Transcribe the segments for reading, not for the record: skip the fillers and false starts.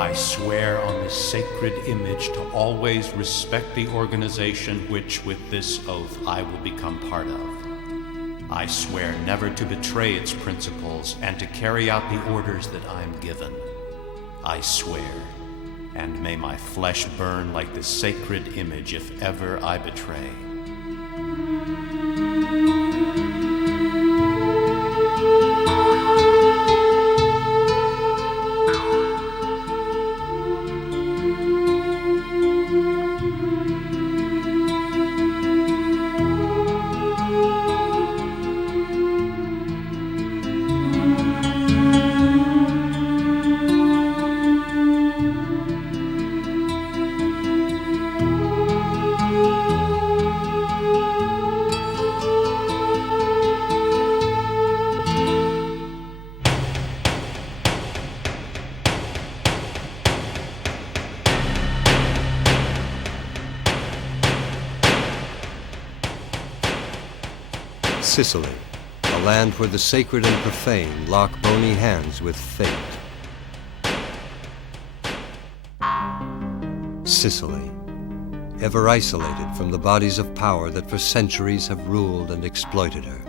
I swear on this sacred image to always respect the organization which, with this oath, I will become part of. I swear never to betray its principles and to carry out the orders that I am given. I swear, and may my flesh burn like the sacred image if ever I betray. Sicily, a land where the sacred and profane lock bony hands with fate. Sicily, ever isolated from the bodies of power that for centuries have ruled and exploited her.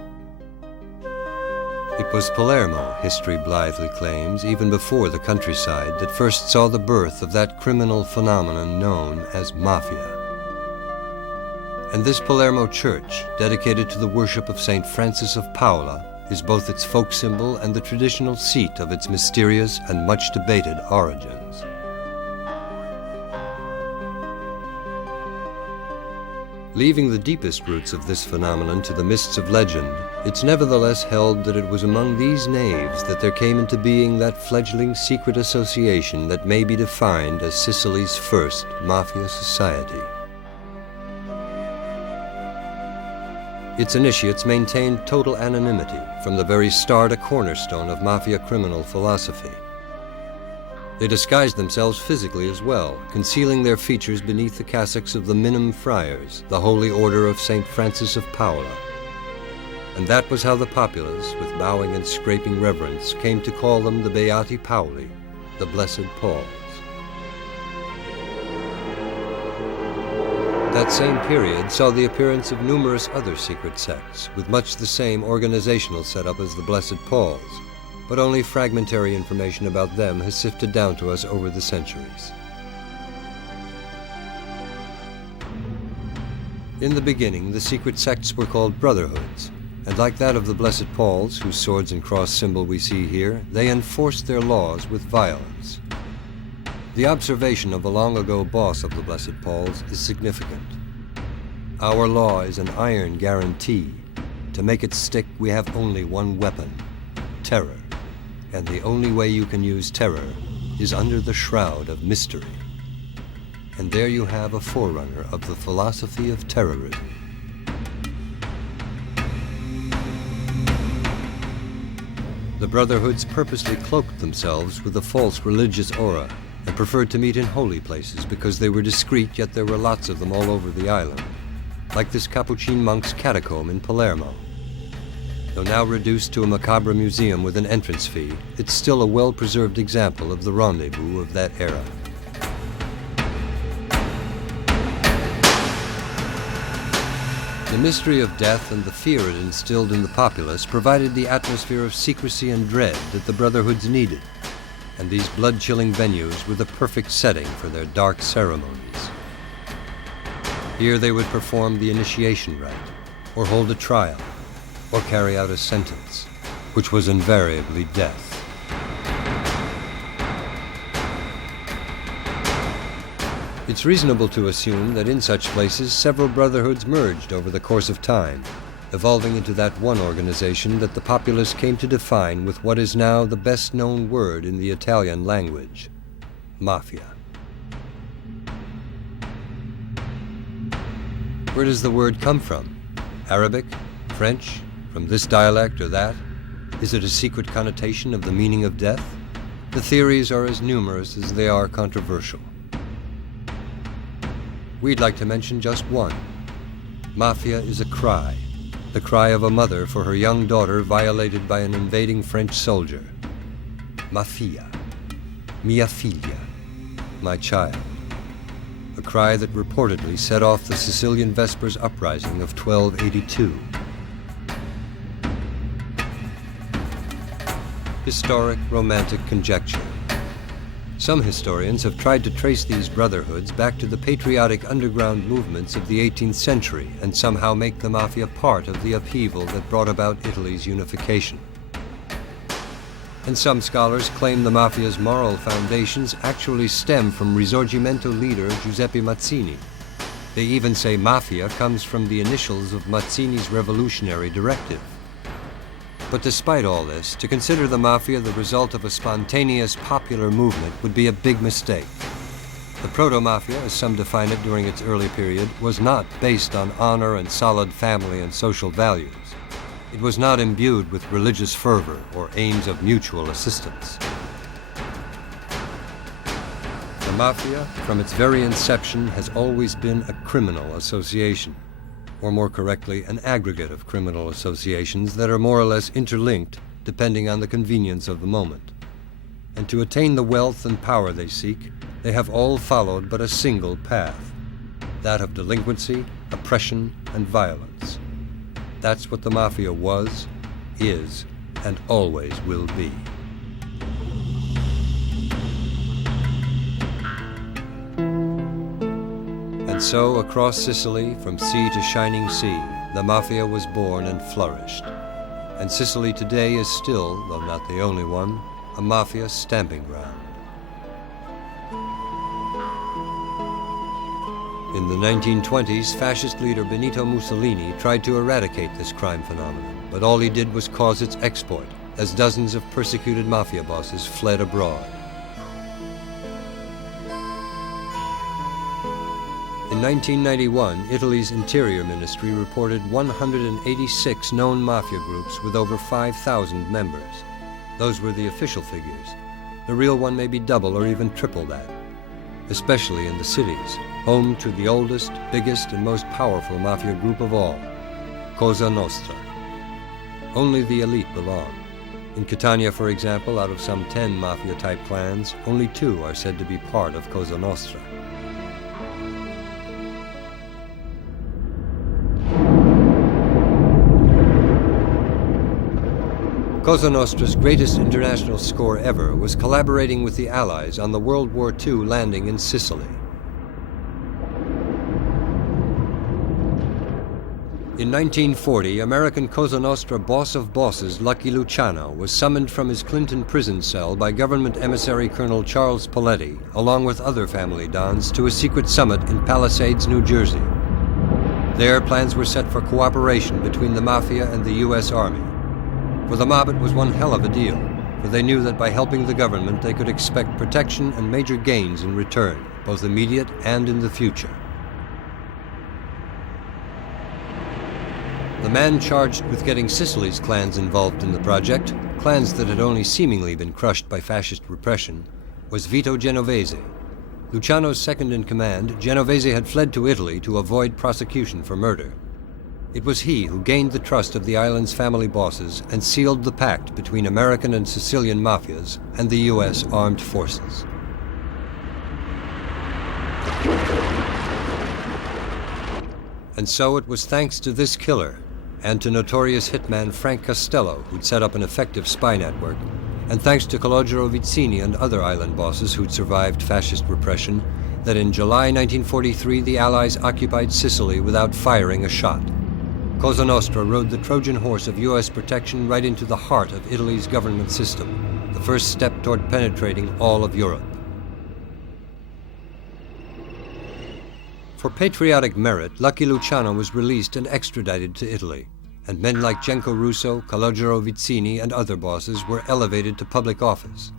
It was Palermo, history blithely claims, even before the countryside, that first saw the birth of that criminal phenomenon known as Mafia. And this Palermo church, dedicated to the worship of St. Francis of Paola, is both its folk symbol and the traditional seat of its mysterious and much debated origins. Leaving the deepest roots of this phenomenon to the mists of legend, it's nevertheless held that it was among these knaves that there came into being that fledgling secret association that may be defined as Sicily's first mafia society. Its initiates maintained total anonymity, from the very start a cornerstone of mafia criminal philosophy. They disguised themselves physically as well, concealing their features beneath the cassocks of the Minim Friars, the Holy Order of St. Francis of Paola. And that was how the populace, with bowing and scraping reverence, came to call them the Beati Paoli, the Blessed Pauls. That same period saw the appearance of numerous other secret sects, with much the same organizational setup as the Blessed Pauls, but only fragmentary information about them has sifted down to us over the centuries. In the beginning, the secret sects were called brotherhoods, and like that of the Blessed Pauls, whose swords and cross symbol we see here, they enforced their laws with violence. The observation of a long-ago boss of the Blessed Pauls is significant. Our law is an iron guarantee. To make it stick, we have only one weapon, terror. And the only way you can use terror is under the shroud of mystery. And there you have a forerunner of the philosophy of terrorism. The brotherhoods purposely cloaked themselves with a false religious aura and preferred to meet in holy places because they were discreet, yet there were lots of them all over the island, like this Capuchin monk's catacomb in Palermo. Though now reduced to a macabre museum with an entrance fee, it's still a well-preserved example of the rendezvous of that era. The mystery of death and the fear it instilled in the populace provided the atmosphere of secrecy and dread that the brotherhoods needed. And these blood-chilling venues were the perfect setting for their dark ceremonies. Here they would perform the initiation rite, or hold a trial, or carry out a sentence, which was invariably death. It's reasonable to assume that in such places several brotherhoods merged over the course of time, evolving into that one organization that the populace came to define with what is now the best-known word in the Italian language, mafia. Where does the word come from? Arabic? French? From this dialect or that? Is it a secret connotation of the meaning of death? The theories are as numerous as they are controversial. We'd like to mention just one. Mafia is a cry. The cry of a mother for her young daughter violated by an invading French soldier. Mafia, mia figlia, my child. A cry that reportedly set off the Sicilian Vespers uprising of 1282. Historic, romantic conjecture. Some historians have tried to trace these brotherhoods back to the patriotic underground movements of the 18th century and somehow make the Mafia part of the upheaval that brought about Italy's unification. And some scholars claim the Mafia's moral foundations actually stem from Risorgimento leader Giuseppe Mazzini. They even say Mafia comes from the initials of Mazzini's revolutionary directive. But despite all this, to consider the Mafia the result of a spontaneous popular movement would be a big mistake. The proto-Mafia, as some define it during its early period, was not based on honor and solid family and social values. It was not imbued with religious fervor or aims of mutual assistance. The Mafia, from its very inception, has always been a criminal association. Or more correctly, an aggregate of criminal associations that are more or less interlinked depending on the convenience of the moment. And to attain the wealth and power they seek, they have all followed but a single path, that of delinquency, oppression, and violence. That's what the Mafia was, is, and always will be. And so, across Sicily, from sea to shining sea, the Mafia was born and flourished. And Sicily today is still, though not the only one, a Mafia stamping ground. In the 1920s, fascist leader Benito Mussolini tried to eradicate this crime phenomenon, but all he did was cause its export, as dozens of persecuted Mafia bosses fled abroad. In 1991, Italy's Interior Ministry reported 186 known Mafia groups with over 5,000 members. Those were the official figures. The real one may be double or even triple that, especially in the cities, home to the oldest, biggest, and most powerful Mafia group of all, Cosa Nostra. Only the elite belong. In Catania, for example, out of some 10 Mafia-type clans, only 2 are said to be part of Cosa Nostra. Cosa Nostra's greatest international score ever was collaborating with the Allies on the World War II landing in Sicily. In 1940, American Cosa Nostra boss of bosses Lucky Luciano was summoned from his Clinton prison cell by government emissary Colonel Charles Poletti, along with other family dons, to a secret summit in Palisades, New Jersey. There, plans were set for cooperation between the Mafia and the U.S. Army. For the mob, it was one hell of a deal, for they knew that by helping the government, they could expect protection and major gains in return, both immediate and in the future. The man charged with getting Sicily's clans involved in the project, clans that had only seemingly been crushed by fascist repression, was Vito Genovese. Luciano's second-in-command, Genovese had fled to Italy to avoid prosecution for murder. It was he who gained the trust of the island's family bosses and sealed the pact between American and Sicilian mafias and the U.S. armed forces. And so it was thanks to this killer, and to notorious hitman Frank Costello, who'd set up an effective spy network, and thanks to Calogero Vizzini and other island bosses who'd survived fascist repression, that in July 1943 the Allies occupied Sicily without firing a shot. Cosa Nostra rode the Trojan horse of U.S. protection right into the heart of Italy's government system, the first step toward penetrating all of Europe. For patriotic merit, Lucky Luciano was released and extradited to Italy, and men like Genco Russo, Calogero Vizzini, and other bosses were elevated to public office.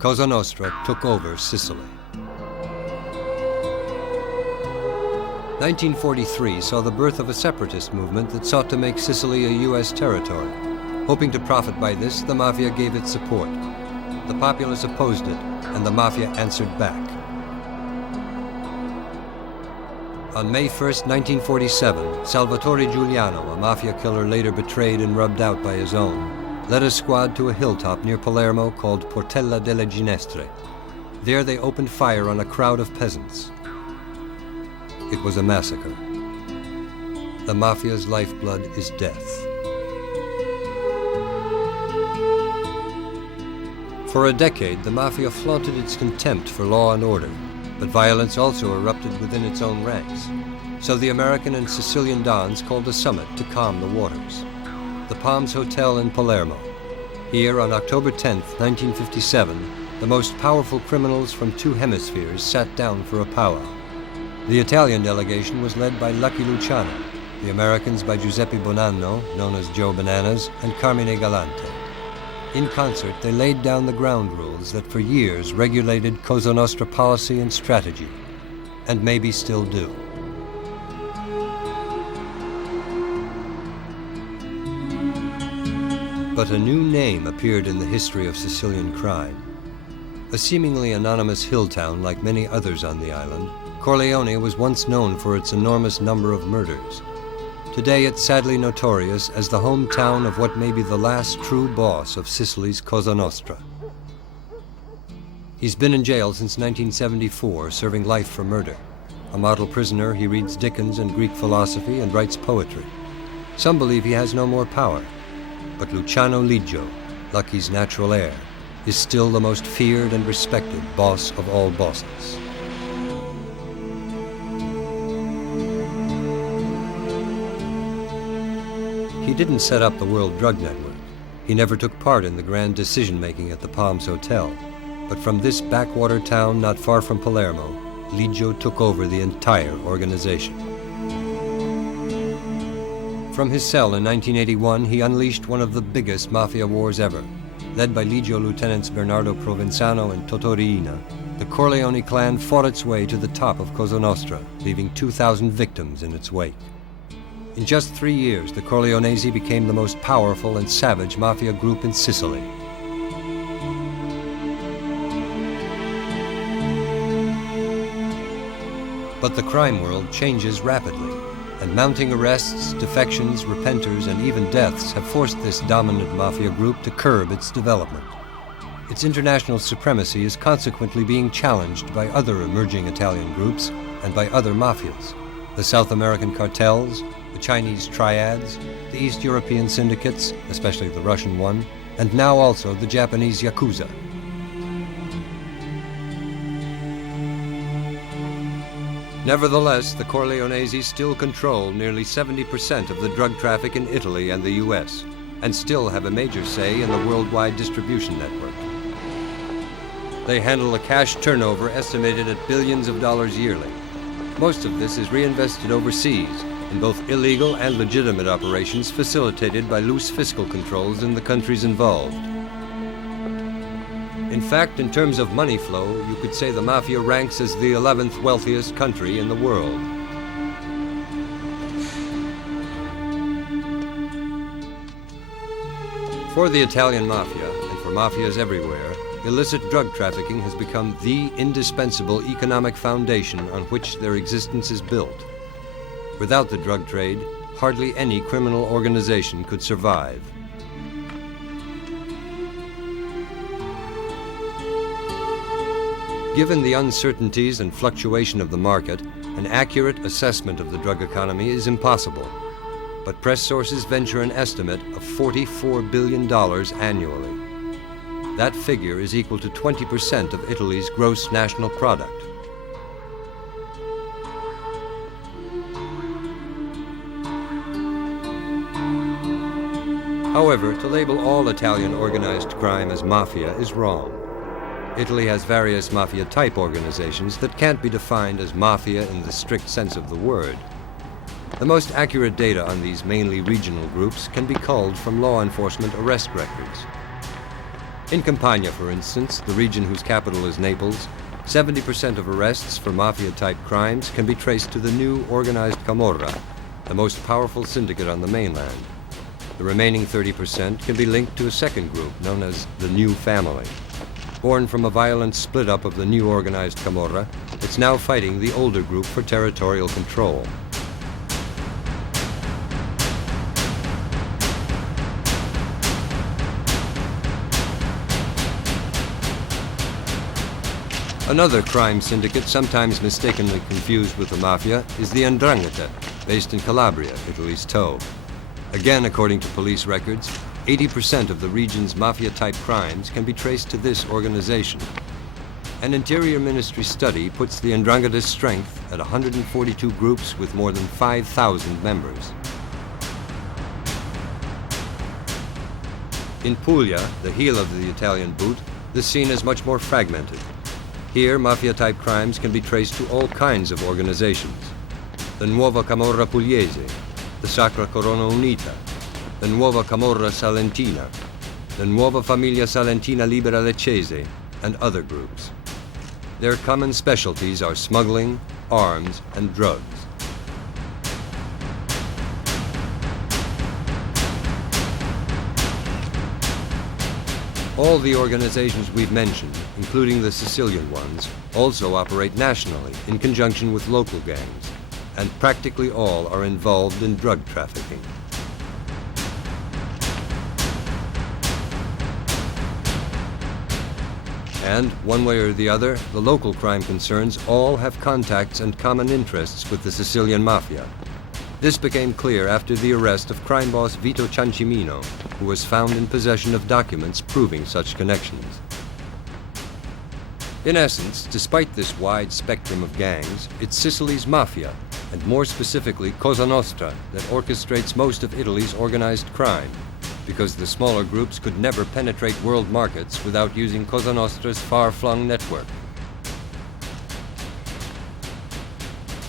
Cosa Nostra took over Sicily. 1943 saw the birth of a separatist movement that sought to make Sicily a U.S. territory. Hoping to profit by this, the Mafia gave it support. The populace opposed it, and the Mafia answered back. On May 1st, 1947, Salvatore Giuliano, a Mafia killer later betrayed and rubbed out by his own, led a squad to a hilltop near Palermo called Portella delle Ginestre. There they opened fire on a crowd of peasants. It was a massacre. The Mafia's lifeblood is death. For a decade, the Mafia flaunted its contempt for law and order, but violence also erupted within its own ranks. So the American and Sicilian dons called a summit to calm the waters. The Palms Hotel in Palermo. Here, on October 10, 1957, the most powerful criminals from two hemispheres sat down for a powwow. The Italian delegation was led by Lucky Luciano, the Americans by Giuseppe Bonanno, known as Joe Bananas, and Carmine Galante. In concert, they laid down the ground rules that for years regulated Cosa Nostra policy and strategy, and maybe still do. But a new name appeared in the history of Sicilian crime. A seemingly anonymous hill town like many others on the island, Corleone was once known for its enormous number of murders. Today it's sadly notorious as the hometown of what may be the last true boss of Sicily's Cosa Nostra. He's been in jail since 1974, serving life for murder. A model prisoner, he reads Dickens and Greek philosophy and writes poetry. Some believe he has no more power, but Luciano Liggio, Lucky's natural heir, is still the most feared and respected boss of all bosses. He didn't set up the World Drug Network. He never took part in the grand decision-making at the Palms Hotel. But from this backwater town not far from Palermo, Liggio took over the entire organization. From his cell in 1981, he unleashed one of the biggest mafia wars ever. Led by Liggio Lieutenants Bernardo Provenzano and Totò Riina, the Corleone clan fought its way to the top of Cosa Nostra, leaving 2,000 victims in its wake. In just 3 years, the Corleonesi became the most powerful and savage mafia group in Sicily. But the crime world changes rapidly, and mounting arrests, defections, repenters, and even deaths have forced this dominant mafia group to curb its development. Its international supremacy is consequently being challenged by other emerging Italian groups and by other mafias, the South American cartels, the Chinese triads, the East European syndicates, especially the Russian one, and now also the Japanese Yakuza. Nevertheless, the Corleonesi still control nearly 70% of the drug traffic in Italy and the US, and still have a major say in the worldwide distribution network. They handle a cash turnover estimated at billions of dollars yearly. Most of this is reinvested overseas, in both illegal and legitimate operations facilitated by loose fiscal controls in the countries involved. In fact, in terms of money flow, you could say the Mafia ranks as the 11th wealthiest country in the world. For the Italian Mafia, and for mafias everywhere, illicit drug trafficking has become the indispensable economic foundation on which their existence is built. Without the drug trade, hardly any criminal organization could survive. Given the uncertainties and fluctuation of the market, an accurate assessment of the drug economy is impossible. But press sources venture an estimate of $44 billion annually. That figure is equal to 20% of Italy's gross national product. However, to label all Italian organized crime as mafia is wrong. Italy has various mafia-type organizations that can't be defined as mafia in the strict sense of the word. The most accurate data on these mainly regional groups can be culled from law enforcement arrest records. In Campania, for instance, the region whose capital is Naples, 70% of arrests for mafia-type crimes can be traced to the new organized Camorra, the most powerful syndicate on the mainland. The remaining 30% can be linked to a second group known as the New Family. Born from a violent split-up of the new organized Camorra, it's now fighting the older group for territorial control. Another crime syndicate, sometimes mistakenly confused with the Mafia, is the 'Ndrangheta, based in Calabria, Italy's toe. Again, according to police records, 80% of the region's Mafia-type crimes can be traced to this organization. An Interior Ministry study puts the 'Ndrangheta's strength at 142 groups with more than 5,000 members. In Puglia, the heel of the Italian boot, the scene is much more fragmented. Here, Mafia-type crimes can be traced to all kinds of organizations. The Nuova Camorra Pugliese, the Sacra Corona Unita, the Nuova Camorra Salentina, the Nuova Famiglia Salentina Libera Leccese, and other groups. Their common specialties are smuggling, arms, and drugs. All the organizations we've mentioned, including the Sicilian ones, also operate nationally in conjunction with local gangs, and practically all are involved in drug trafficking. And, one way or the other, the local crime concerns all have contacts and common interests with the Sicilian Mafia. This became clear after the arrest of crime boss Vito Ciancimino, who was found in possession of documents proving such connections. In essence, despite this wide spectrum of gangs, it's Sicily's Mafia, and more specifically Cosa Nostra, that orchestrates most of Italy's organized crime, because the smaller groups could never penetrate world markets without using Cosa Nostra's far-flung network.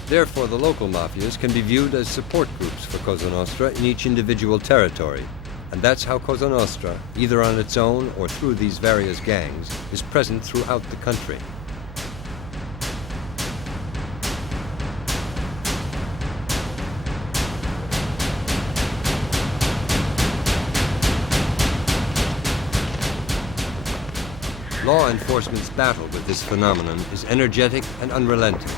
Therefore, the local mafias can be viewed as support groups for Cosa Nostra in each individual territory, and that's how Cosa Nostra, either on its own or through these various gangs, is present throughout the country. Law enforcement's battle with this phenomenon is energetic and unrelenting,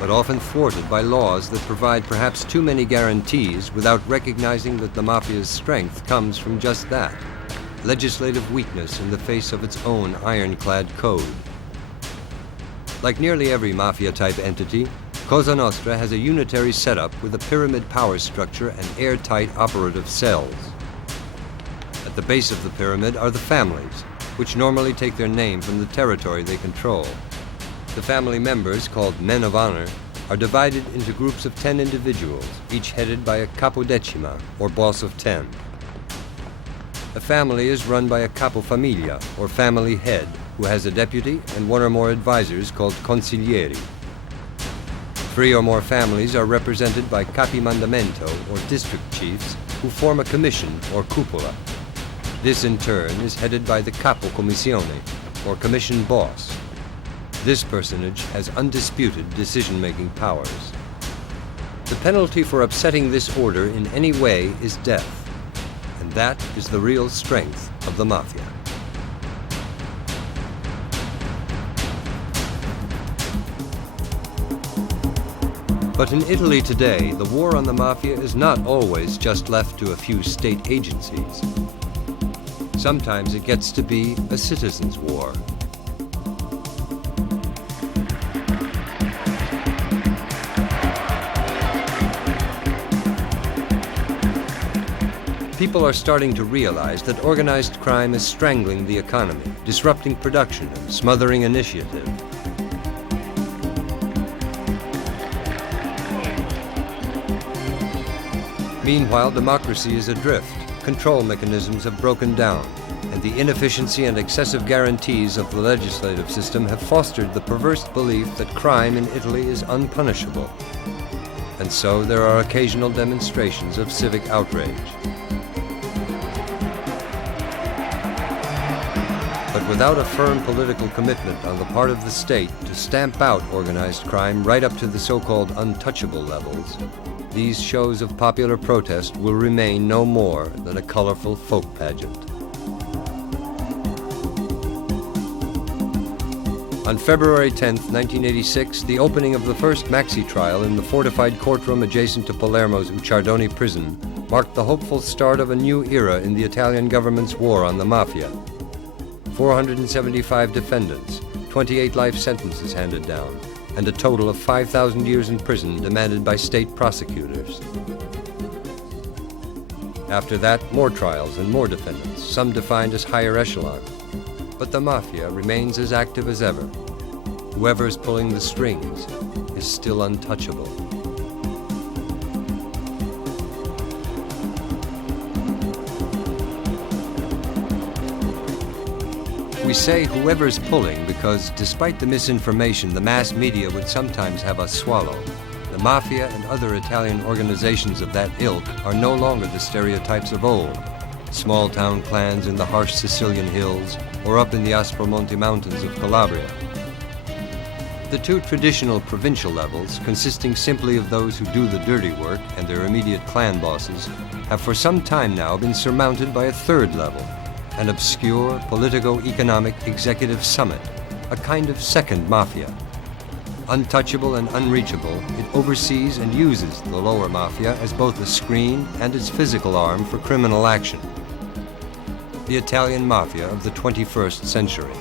but often thwarted by laws that provide perhaps too many guarantees without recognizing that the Mafia's strength comes from just that, legislative weakness in the face of its own ironclad code. Like nearly every Mafia-type entity, Cosa Nostra has a unitary setup with a pyramid power structure and airtight operative cells. At the base of the pyramid are the families, which normally take their name from the territory they control. The family members, called men of honor, are divided into groups of 10 individuals, each headed by a capodecima, or boss of 10. A family is run by a capofamiglia, or family head, who has a deputy and one or more advisors called consiglieri. 3 or more families are represented by capimandamento, or district chiefs, who form a commission, or cupola. This, in turn, is headed by the capocommissione, or commission boss. This personage has undisputed decision-making powers. The penalty for upsetting this order in any way is death, and that is the real strength of the Mafia. But in Italy today, the war on the Mafia is not always just left to a few state agencies. Sometimes it gets to be a citizens' war. People are starting to realize that organized crime is strangling the economy, disrupting production, and smothering initiative. Meanwhile, democracy is adrift. Control mechanisms have broken down, and the inefficiency and excessive guarantees of the legislative system have fostered the perverse belief that crime in Italy is unpunishable. And so there are occasional demonstrations of civic outrage. But without a firm political commitment on the part of the state to stamp out organized crime right up to the so-called untouchable levels, these shows of popular protest will remain no more than a colorful folk pageant. On February 10, 1986, the opening of the first Maxi Trial in the fortified courtroom adjacent to Palermo's Ucciardoni prison marked the hopeful start of a new era in the Italian government's war on the Mafia. 475 defendants, 28 life sentences handed down, and a total of 5,000 years in prison demanded by state prosecutors. After that, more trials and more defendants, some defined as higher echelon. But the Mafia remains as active as ever. Whoever's pulling the strings is still untouchable. We say whoever's pulling because, despite the misinformation the mass media would sometimes have us swallow, the Mafia and other Italian organizations of that ilk are no longer the stereotypes of old. Small-town clans in the harsh Sicilian hills or up in the Aspromonte mountains of Calabria. The two traditional provincial levels, consisting simply of those who do the dirty work and their immediate clan bosses, have for some time now been surmounted by a third level, an obscure politico-economic executive summit, a kind of second mafia. Untouchable and unreachable, it oversees and uses the lower mafia as both a screen and its physical arm for criminal action. The Italian mafia of the 21st century.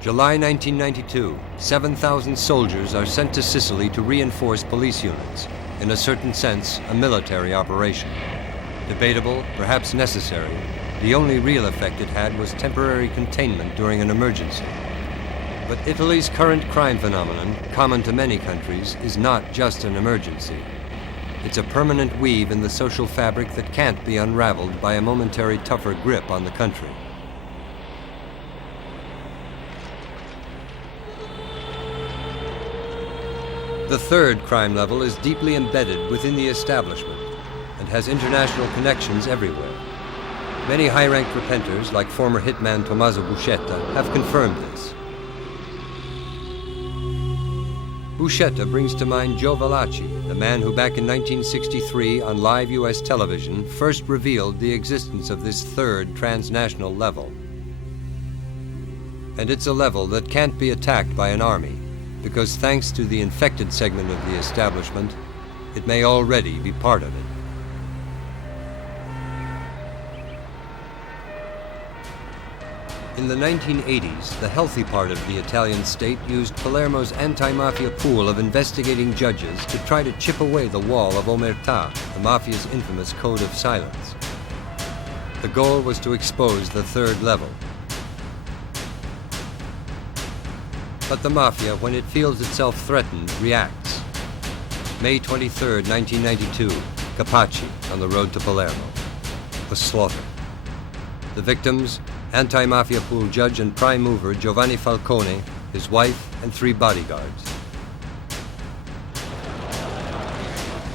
July 1992, 7,000 soldiers are sent to Sicily to reinforce police units, in a certain sense, a military operation. Debatable, perhaps necessary, the only real effect it had was temporary containment during an emergency. But Italy's current crime phenomenon, common to many countries, is not just an emergency. It's a permanent weave in the social fabric that can't be unraveled by a momentary tougher grip on the country. The third crime level is deeply embedded within the establishment and has international connections everywhere. Many high-ranked repenters, like former hitman Tommaso Buscetta, have confirmed this. Buscetta brings to mind Joe Valachi, the man who back in 1963 on live U.S. television first revealed the existence of this third transnational level. And it's a level that can't be attacked by an army, because thanks to the infected segment of the establishment, it may already be part of it. In the 1980s, the healthy part of the Italian state used Palermo's anti-mafia pool of investigating judges to try to chip away the wall of omertà, the mafia's infamous code of silence. The goal was to expose the third level. But the mafia, when it feels itself threatened, reacts. May 23, 1992, Capaci, on the road to Palermo. A slaughter. The victims, anti-mafia pool judge and prime mover Giovanni Falcone, his wife, and 3 bodyguards.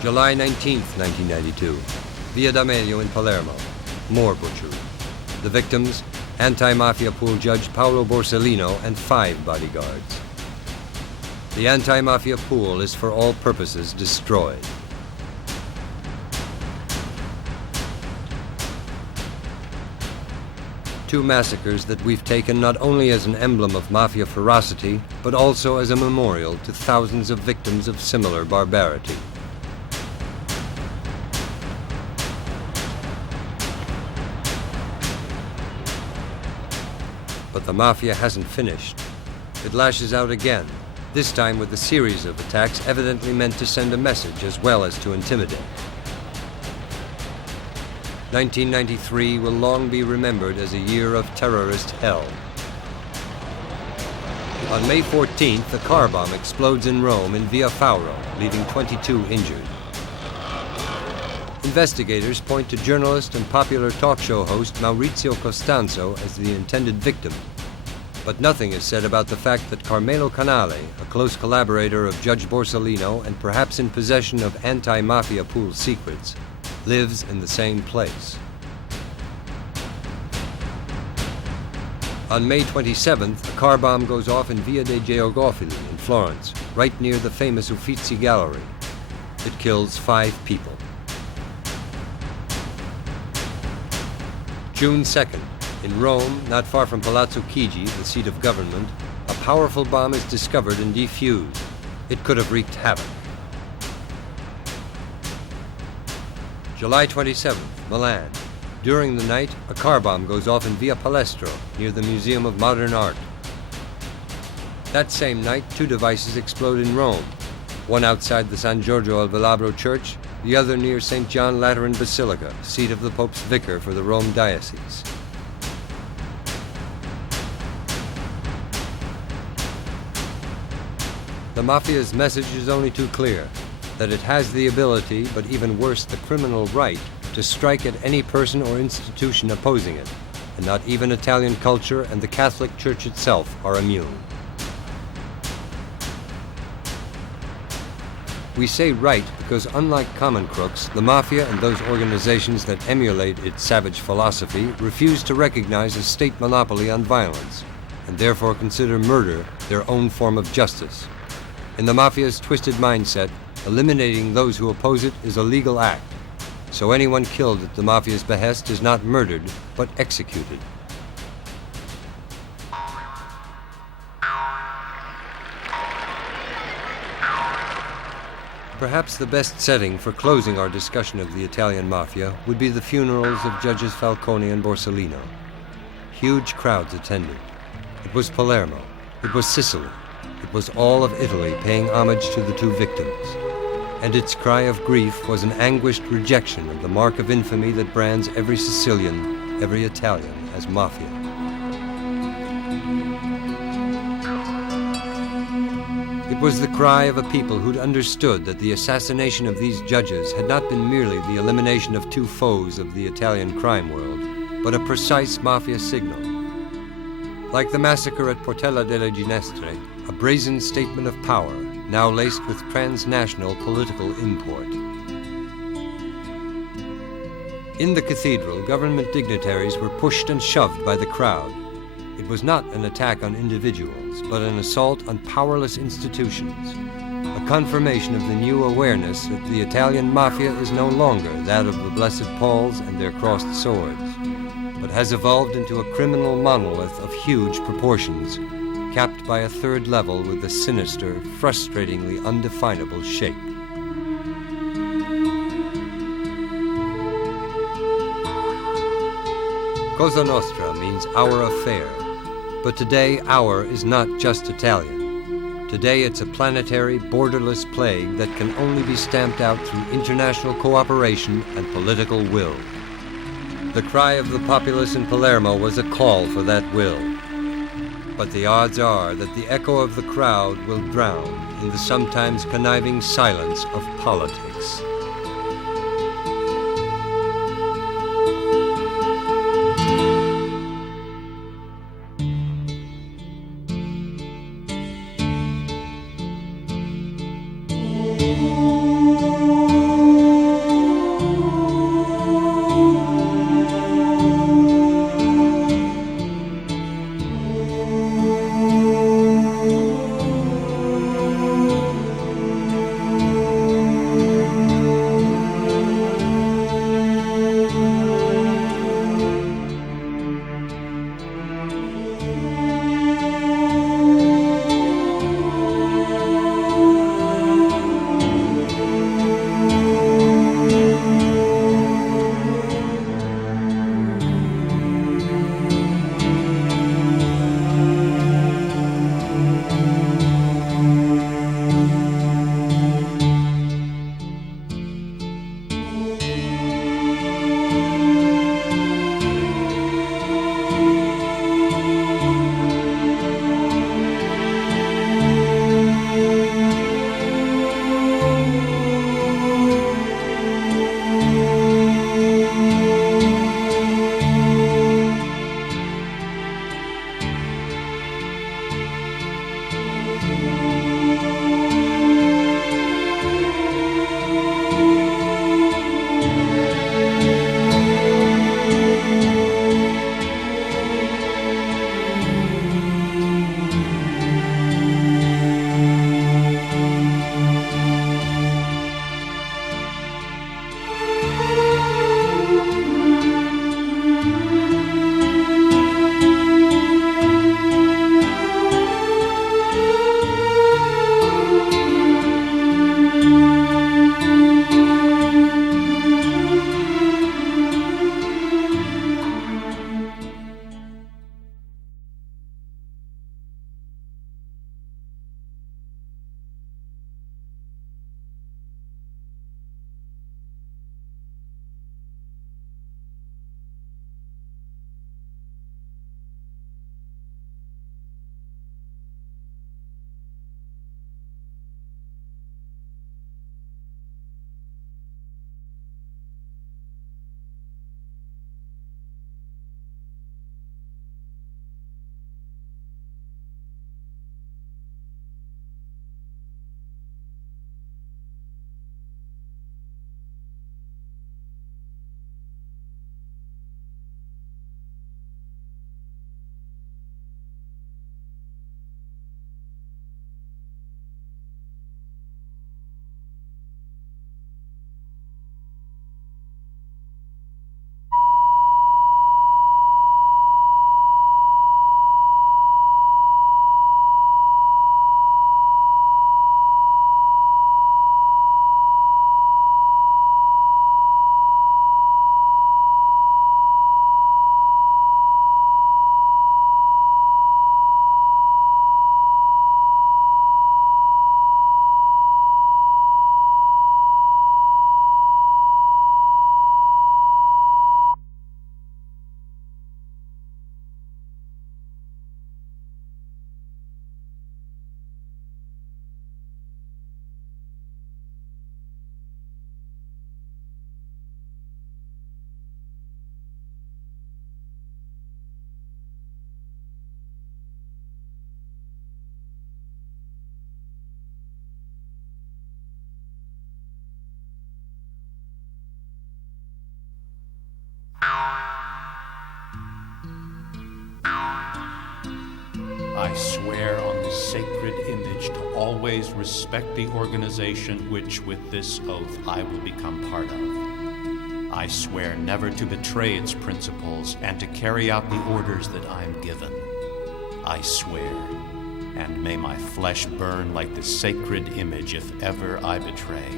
July 19, 1992, Via D'Amelio in Palermo. More butchery. The victims, anti-mafia pool judge Paolo Borsellino and 5 bodyguards. The anti-mafia pool is for all purposes destroyed. Two massacres that we've taken not only as an emblem of mafia ferocity, but also as a memorial to thousands of victims of similar barbarity. But the mafia hasn't finished. It lashes out again, this time with a series of attacks evidently meant to send a message as well as to intimidate. 1993 will long be remembered as a year of terrorist hell. On May 14th, a car bomb explodes in Rome in Via Fauro, leaving 22 injured. Investigators point to journalist and popular talk show host Maurizio Costanzo as the intended victim. But nothing is said about the fact that Carmelo Canale, a close collaborator of Judge Borsellino and perhaps in possession of anti-mafia pool secrets, lives in the same place. On May 27th, a car bomb goes off in Via dei Georgofili in Florence, right near the famous Uffizi Gallery. It kills 5 people. June 2nd, in Rome, not far from Palazzo Chigi, the seat of government, a powerful bomb is discovered and defused. It could have wreaked havoc. July 27th, Milan. During the night, a car bomb goes off in Via Palestro, near the Museum of Modern Art. That same night, 2 devices explode in Rome, one outside the San Giorgio al Velabro church, the other near St. John Lateran Basilica, seat of the Pope's vicar for the Rome diocese. The Mafia's message is only too clear, that it has the ability, but even worse, the criminal right, to strike at any person or institution opposing it, and not even Italian culture and the Catholic Church itself are immune. We say right because, unlike common crooks, the Mafia and those organizations that emulate its savage philosophy refuse to recognize a state monopoly on violence, and therefore consider murder their own form of justice. In the Mafia's twisted mindset, eliminating those who oppose it is a legal act, so anyone killed at the Mafia's behest is not murdered, but executed. Perhaps the best setting for closing our discussion of the Italian Mafia would be the funerals of Judges Falcone and Borsellino. Huge crowds attended. It was Palermo. It was Sicily. It was all of Italy paying homage to the 2 victims. And its cry of grief was an anguished rejection of the mark of infamy that brands every Sicilian, every Italian as Mafia. It was the cry of a people who'd understood that the assassination of these judges had not been merely the elimination of 2 foes of the Italian crime world, but a precise Mafia signal. Like the massacre at Portella delle Ginestre, a brazen statement of power, now laced with transnational political import. In the cathedral, government dignitaries were pushed and shoved by the crowd. It was not an attack on individuals, but an assault on powerless institutions, a confirmation of the new awareness that the Italian Mafia is no longer that of the Blessed Pauls and their crossed swords, but has evolved into a criminal monolith of huge proportions, capped by a 3rd level with a sinister, frustratingly undefinable shape. Cosa Nostra means our affair, but today our is not just Italian. Today it's a planetary, borderless plague that can only be stamped out through international cooperation and political will. The cry of the populace in Palermo was a call for that will. But the odds are that the echo of the crowd will drown in the sometimes conniving silence of politics. I swear on the sacred image to always respect the organization which with this oath I will become part of. I swear never to betray its principles and to carry out the orders that I am given. I swear, and may my flesh burn like the sacred image if ever I betray.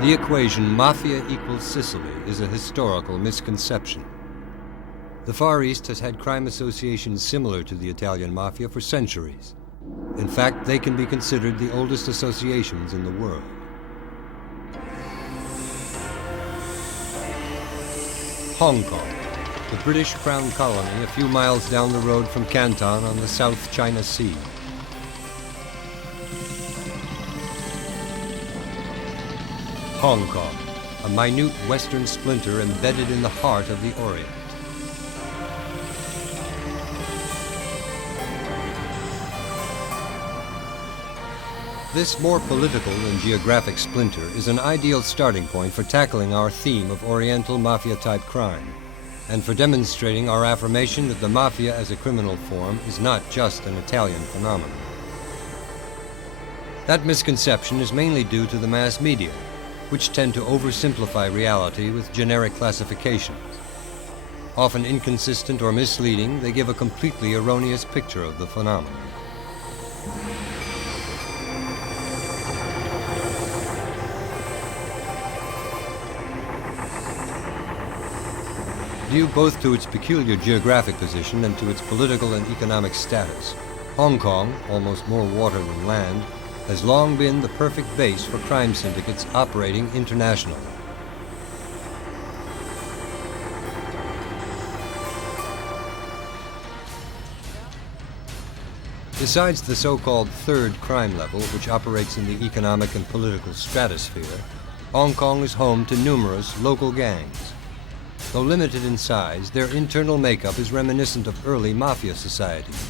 The equation Mafia equals Sicily is a historical misconception. The Far East has had crime associations similar to the Italian Mafia for centuries. In fact, they can be considered the oldest associations in the world. Hong Kong, the British Crown colony a few miles down the road from Canton on the South China Sea. Hong Kong, a minute western splinter embedded in the heart of the Orient. This more political than geographic splinter is an ideal starting point for tackling our theme of Oriental Mafia-type crime, and for demonstrating our affirmation that the Mafia as a criminal form is not just an Italian phenomenon. That misconception is mainly due to the mass media, which tend to oversimplify reality with generic classifications. Often inconsistent or misleading, they give a completely erroneous picture of the phenomenon. Due both to its peculiar geographic position and to its political and economic status, Hong Kong, almost more water than land, has long been the perfect base for crime syndicates operating internationally. Besides the so-called third crime level, which operates in the economic and political stratosphere, Hong Kong is home to numerous local gangs. Though limited in size, their internal makeup is reminiscent of early mafia societies.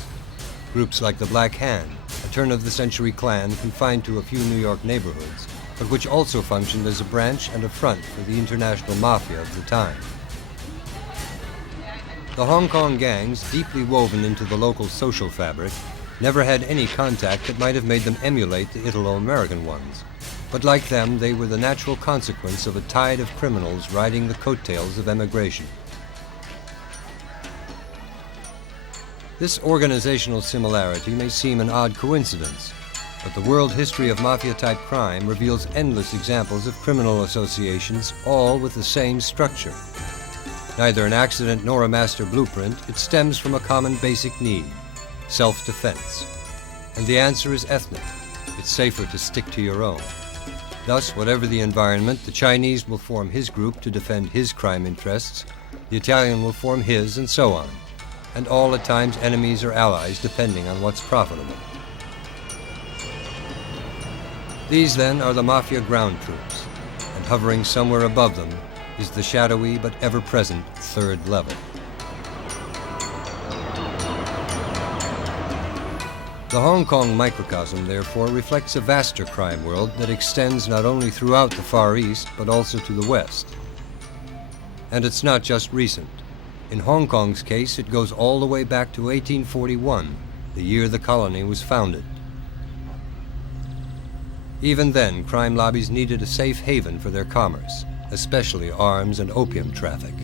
Groups like the Black Hand, a turn-of-the-century clan confined to a few New York neighborhoods, but which also functioned as a branch and a front for the international mafia of the time. The Hong Kong gangs, deeply woven into the local social fabric, never had any contact that might have made them emulate the Italo-American ones. But like them, they were the natural consequence of a tide of criminals riding the coattails of emigration. This organizational similarity may seem an odd coincidence, but the world history of mafia-type crime reveals endless examples of criminal associations, all with the same structure. Neither an accident nor a master blueprint, it stems from a common basic need: self-defense. And the answer is ethnic. It's safer to stick to your own. Thus, whatever the environment, the Chinese will form his group to defend his crime interests, the Italian will form his, and so on. And all at times enemies or allies, depending on what's profitable. These, then, are the Mafia ground troops, and hovering somewhere above them is the shadowy but ever-present third level. The Hong Kong microcosm, therefore, reflects a vaster crime world that extends not only throughout the Far East, but also to the West. And it's not just recent. In Hong Kong's case, it goes all the way back to 1841, the year the colony was founded. Even then, crime lobbies needed a safe haven for their commerce, especially arms and opium traffic.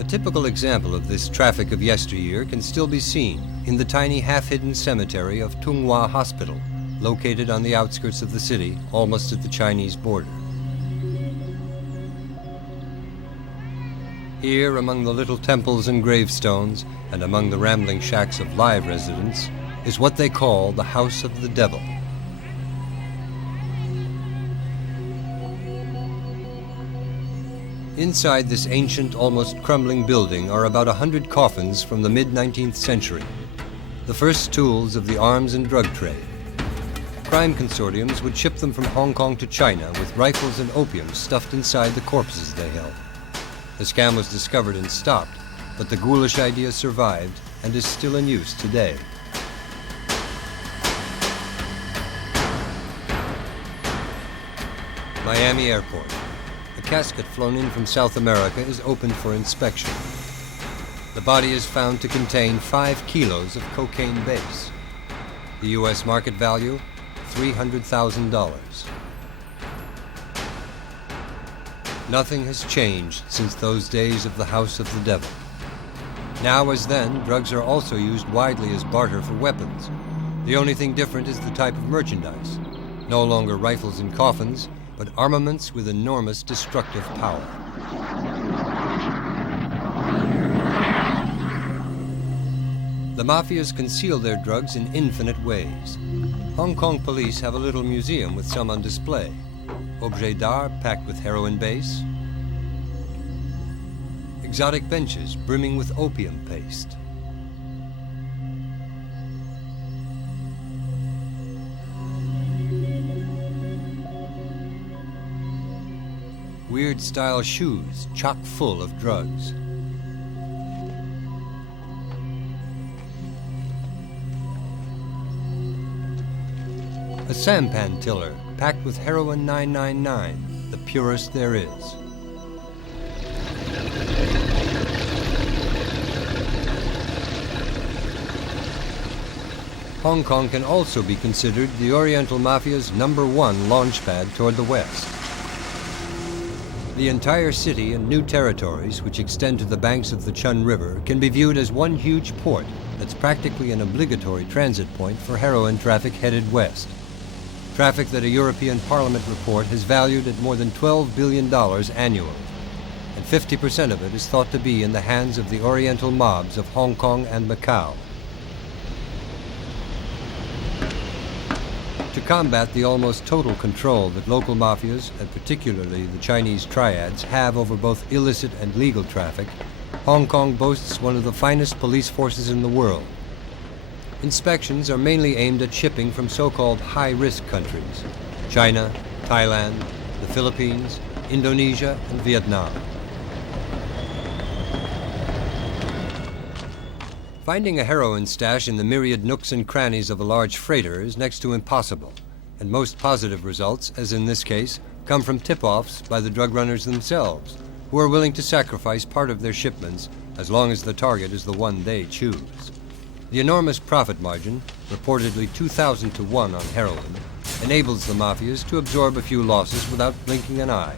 A typical example of this traffic of yesteryear can still be seen in the tiny half-hidden cemetery of Tung Hua Hospital, located on the outskirts of the city, almost at the Chinese border. Here, among the little temples and gravestones, and among the rambling shacks of live residents, is what they call the House of the Devil. Inside this ancient, almost crumbling building are about 100 coffins from the mid-19th century, the first tools of the arms and drug trade. Crime consortiums would ship them from Hong Kong to China with rifles and opium stuffed inside the corpses they held. The scam was discovered and stopped, but the ghoulish idea survived and is still in use today. Miami Airport. A casket flown in from South America is opened for inspection. The body is found to contain 5 kilos of cocaine base. The U.S. market value, $300,000. Nothing has changed since those days of the House of the Devil. Now as then, drugs are also used widely as barter for weapons. The only thing different is the type of merchandise. No longer rifles and coffins, but armaments with enormous destructive power. The mafias conceal their drugs in infinite ways. Hong Kong police have a little museum with some on display. Objets d'art packed with heroin base. Exotic benches brimming with opium paste. Weird-style shoes chock full of drugs. A sampan tiller packed with heroin 999, the purest there is. Hong Kong can also be considered the Oriental Mafia's #1 launchpad toward the west. The entire city and new territories, which extend to the banks of the Chun River, can be viewed as one huge port that's practically an obligatory transit point for heroin traffic headed west. Traffic that a European Parliament report has valued at more than $12 billion annually, and 50% of it is thought to be in the hands of the Oriental mobs of Hong Kong and Macau. To combat the almost total control that local mafias, and particularly the Chinese triads, have over both illicit and legal traffic, Hong Kong boasts one of the finest police forces in the world. Inspections are mainly aimed at shipping from so-called high-risk countries: China, Thailand, the Philippines, Indonesia, and Vietnam. Finding a heroin stash in the myriad nooks and crannies of a large freighter is next to impossible, and most positive results, as in this case, come from tip-offs by the drug runners themselves, who are willing to sacrifice part of their shipments as long as the target is the one they choose. The enormous profit margin, reportedly 2,000 to 1 on heroin, enables the mafias to absorb a few losses without blinking an eye.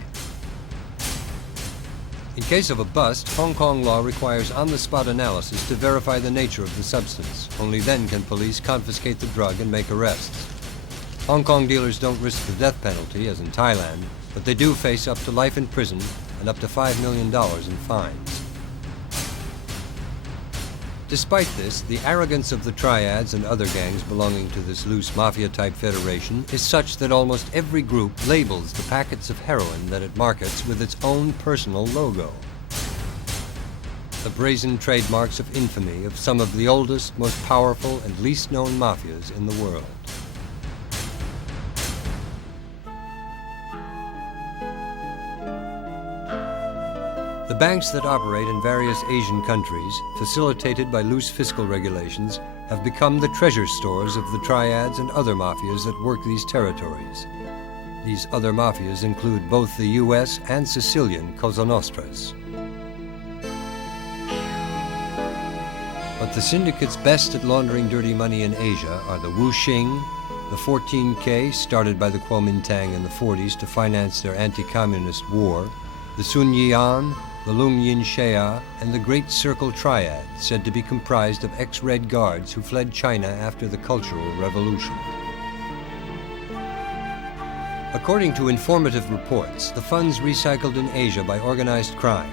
In case of a bust, Hong Kong law requires on-the-spot analysis to verify the nature of the substance. Only then can police confiscate the drug and make arrests. Hong Kong dealers don't risk the death penalty, as in Thailand, but they do face up to life in prison and up to $5 million in fines. Despite this, the arrogance of the triads and other gangs belonging to this loose mafia-type federation is such that almost every group labels the packets of heroin that it markets with its own personal logo. The brazen trademarks of infamy of some of the oldest, most powerful, and least known mafias in the world. The banks that operate in various Asian countries, facilitated by loose fiscal regulations, have become the treasure stores of the triads and other mafias that work these territories. These other mafias include both the U.S. and Sicilian Cosa Nostras. But the syndicates best at laundering dirty money in Asia are the Wuxing, the 14K, started by the Kuomintang in the 40s to finance their anti-communist war, the Sun Yian, the Lung Yin Shea, and the Great Circle Triad, said to be comprised of ex-Red Guards who fled China after the Cultural Revolution. According to informative reports, the funds recycled in Asia by organized crime,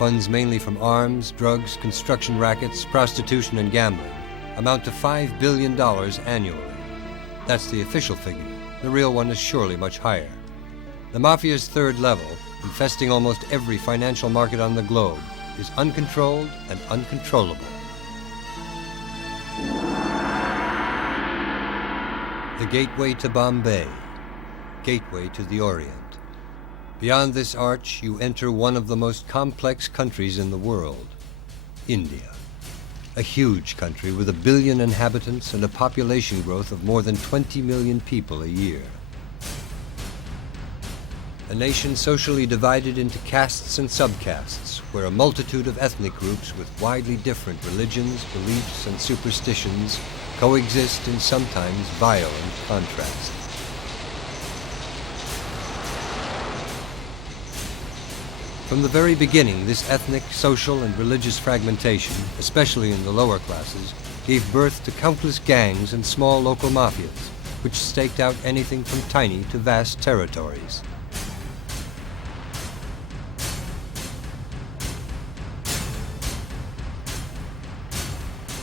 funds mainly from arms, drugs, construction rackets, prostitution, and gambling, amount to $5 billion annually. That's the official figure. The real one is surely much higher. The Mafia's third level, infesting almost every financial market on the globe, is uncontrolled and uncontrollable. The gateway to Bombay, gateway to the Orient. Beyond this arch, you enter one of the most complex countries in the world, India. A huge country with 1 billion inhabitants and a population growth of more than 20 million people a year. A nation socially divided into castes and subcastes, where a multitude of ethnic groups with widely different religions, beliefs, and superstitions coexist in sometimes violent contrast. From the very beginning, this ethnic, social, and religious fragmentation, especially in the lower classes, gave birth to countless gangs and small local mafias, which staked out anything from tiny to vast territories.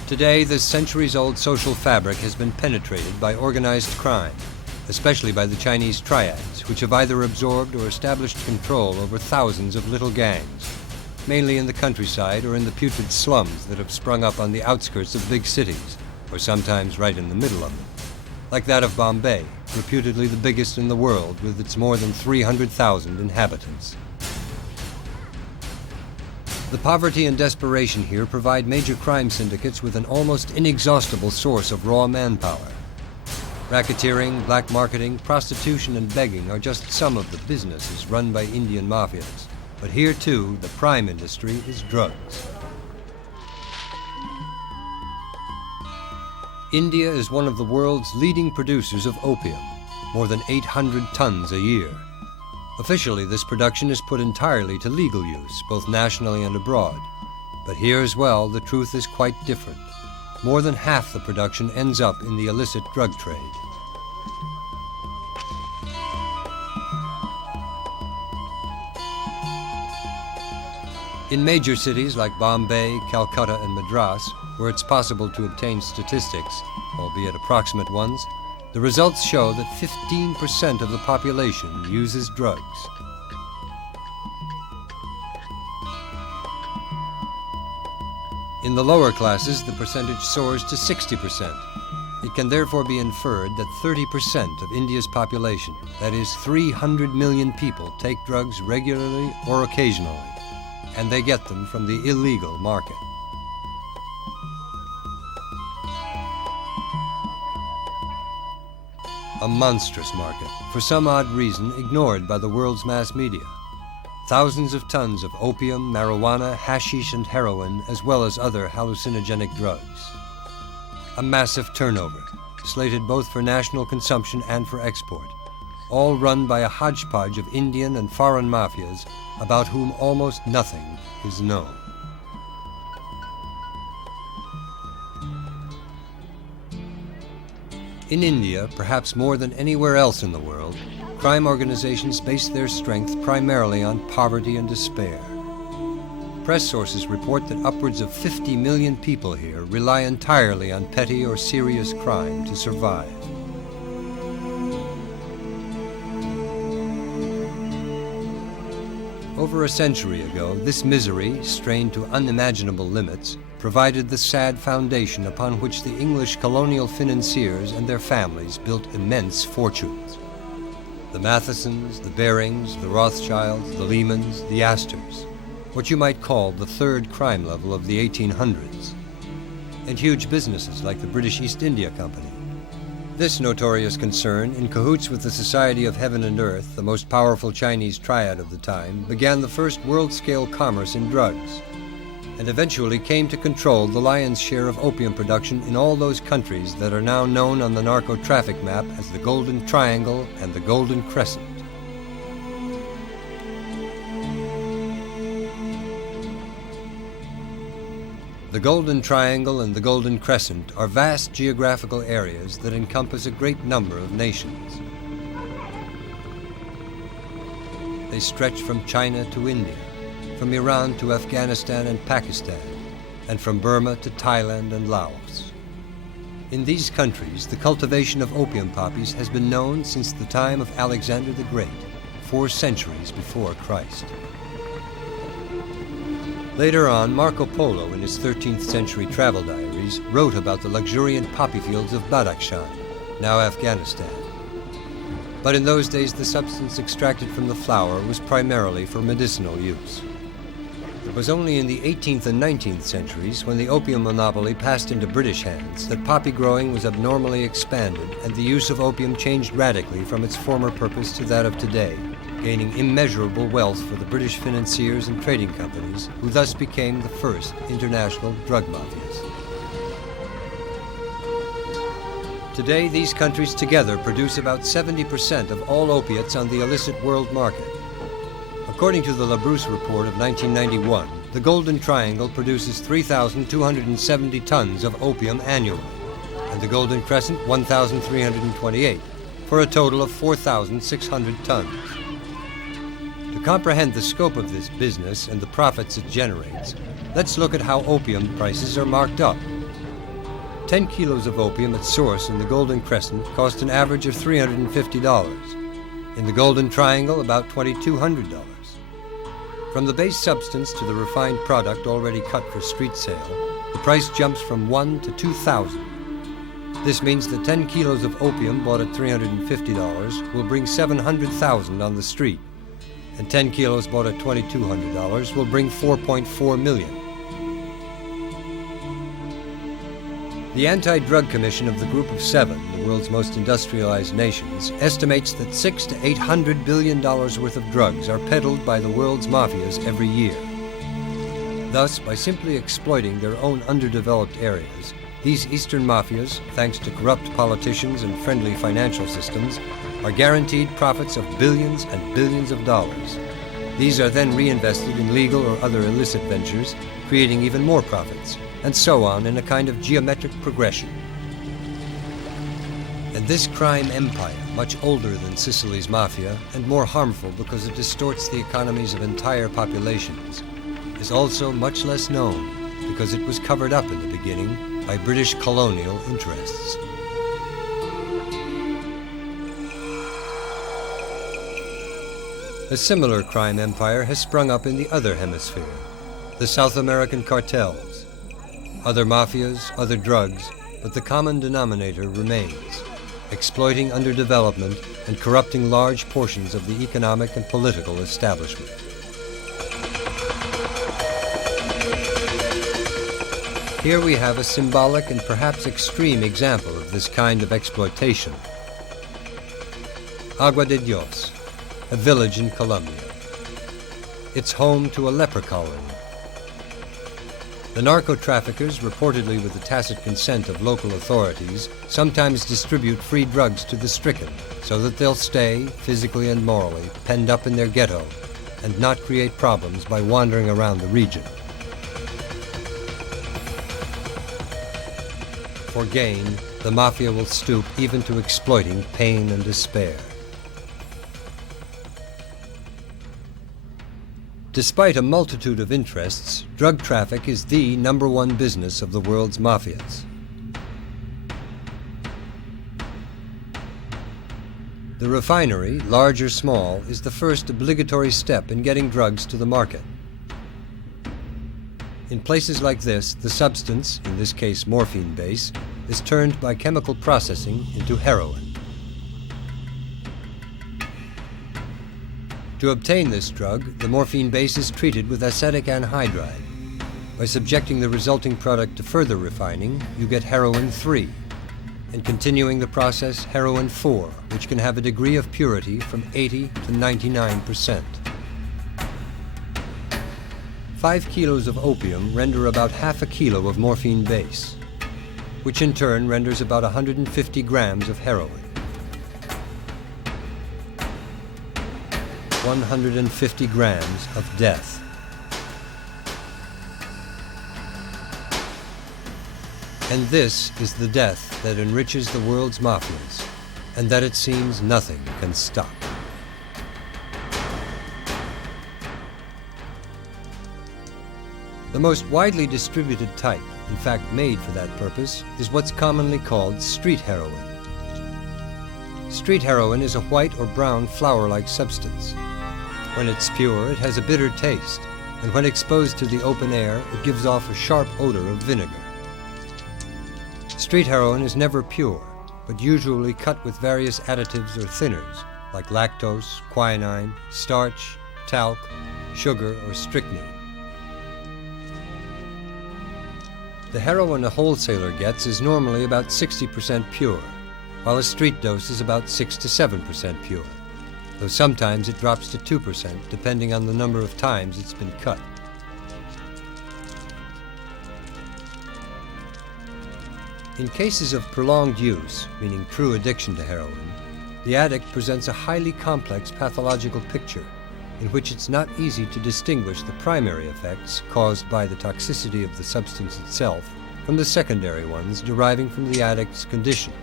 Today, this centuries-old social fabric has been penetrated by organized crime, especially by the Chinese triads, which have either absorbed or established control over thousands of little gangs, mainly in the countryside or in the putrid slums that have sprung up on the outskirts of big cities, or sometimes right in the middle of them, like that of Bombay, reputedly the biggest in the world with its more than 300,000 inhabitants. The poverty and desperation here provide major crime syndicates with an almost inexhaustible source of raw manpower. Racketeering, black marketing, prostitution, and begging are just some of the businesses run by Indian mafias. But here, too, the prime industry is drugs. India is one of the world's leading producers of opium, more than 800 tons a year. Officially, this production is put entirely to legal use, both nationally and abroad. But here as well, the truth is quite different. More than half the production ends up in the illicit drug trade. In major cities like Bombay, Calcutta, and Madras, where it's possible to obtain statistics, albeit approximate ones, the results show that 15% of the population uses drugs. In the lower classes, the percentage soars to 60%. It can therefore be inferred that 30% of India's population, that is 300 million people, take drugs regularly or occasionally, and they get them from the illegal market. A monstrous market, for some odd reason ignored by the world's mass media. Thousands of tons of opium, marijuana, hashish, and heroin, as well as other hallucinogenic drugs. A massive turnover, slated both for national consumption and for export, all run by a hodgepodge of Indian and foreign mafias about whom almost nothing is known. In India, perhaps more than anywhere else in the world, crime organizations base their strength primarily on poverty and despair. Press sources report that upwards of 50 million people here rely entirely on petty or serious crime to survive. Over a century ago, this misery, strained to unimaginable limits, provided the sad foundation upon which the English colonial financiers and their families built immense fortunes. The Mathesons, the Barings, the Rothschilds, the Lehmans, the Astors, what you might call the third crime level of the 1800s, and huge businesses like the British East India Company. This notorious concern, in cahoots with the Society of Heaven and Earth, the most powerful Chinese triad of the time, began the first world-scale commerce in drugs, and eventually came to control the lion's share of opium production in all those countries that are now known on the narco-traffic map as the Golden Triangle and the Golden Crescent. The Golden Triangle and the Golden Crescent are vast geographical areas that encompass a great number of nations. They stretch from China to India, from Iran to Afghanistan and Pakistan, and from Burma to Thailand and Laos. In these countries, the cultivation of opium poppies has been known since the time of Alexander the Great, 4 centuries before Christ. Later on, Marco Polo, in his 13th century travel diaries, wrote about the luxuriant poppy fields of Badakhshan, now Afghanistan. But in those days, the substance extracted from the flower was primarily for medicinal use. It was only in the 18th and 19th centuries, when the opium monopoly passed into British hands, that poppy growing was abnormally expanded and the use of opium changed radically from its former purpose to that of today, gaining immeasurable wealth for the British financiers and trading companies, who thus became the first international drug mafias. Today, these countries together produce about 70% of all opiates on the illicit world market. According to the Labrousse report of 1991, the Golden Triangle produces 3,270 tons of opium annually, and the Golden Crescent 1,328, for a total of 4,600 tons. To comprehend the scope of this business and the profits it generates, let's look at how opium prices are marked up. 10 kilos of opium at source in the Golden Crescent cost an average of $350. In the Golden Triangle, about $2,200. From the base substance to the refined product already cut for street sale, the price jumps from $1 to $2,000. This means that 10 kilos of opium bought at $350 will bring $700,000 on the street, and 10 kilos bought at $2,200 will bring $4.4 million. The Anti-Drug Commission of the Group of Seven, the world's most industrialized nations, estimates that $600 to $800 billion worth of drugs are peddled by the world's mafias every year. Thus, by simply exploiting their own underdeveloped areas, these Eastern mafias, thanks to corrupt politicians and friendly financial systems, are guaranteed profits of billions and billions of dollars. These are then reinvested in legal or other illicit ventures, creating even more profits, and so on in a kind of geometric progression. And this crime empire, much older than Sicily's mafia, and more harmful because it distorts the economies of entire populations, is also much less known because it was covered up in the beginning by British colonial interests. A similar crime empire has sprung up in the other hemisphere, the South American cartels. Other mafias, other drugs, but the common denominator remains, exploiting underdevelopment and corrupting large portions of the economic and political establishment. Here we have a symbolic and perhaps extreme example of this kind of exploitation. Agua de Dios, a village in Colombia. It's home to a leper colony. The narco-traffickers, reportedly with the tacit consent of local authorities, sometimes distribute free drugs to the stricken so that they'll stay, physically and morally, penned up in their ghetto and not create problems by wandering around the region. For gain, the mafia will stoop even to exploiting pain and despair. Despite a multitude of interests, drug traffic is the #1 business of the world's mafias. The refinery, large or small, is the first obligatory step in getting drugs to the market. In places like this, the substance, in this case morphine base, is turned by chemical processing into heroin. To obtain this drug, the morphine base is treated with acetic anhydride. By subjecting the resulting product to further refining, you get heroin 3, and continuing the process, heroin 4, which can have a degree of purity from 80 to 99%. 5 kilos of opium render about half a kilo of morphine base, which in turn renders about 150 grams of heroin. 150 grams of death. And this is the death that enriches the world's mafias, and that it seems nothing can stop. The most widely distributed type, in fact made for that purpose, is what's commonly called street heroin. Street heroin is a white or brown flour-like substance. When it's pure, it has a bitter taste, and when exposed to the open air, it gives off a sharp odor of vinegar. Street heroin is never pure, but usually cut with various additives or thinners, like lactose, quinine, starch, talc, sugar, or strychnine. The heroin a wholesaler gets is normally about 60% pure, while a street dose is about 6 to 7% pure, though sometimes it drops to 2% depending on the number of times it's been cut. In cases of prolonged use, meaning true addiction to heroin, the addict presents a highly complex pathological picture in which it's not easy to distinguish the primary effects caused by the toxicity of the substance itself from the secondary ones deriving from the addict's condition.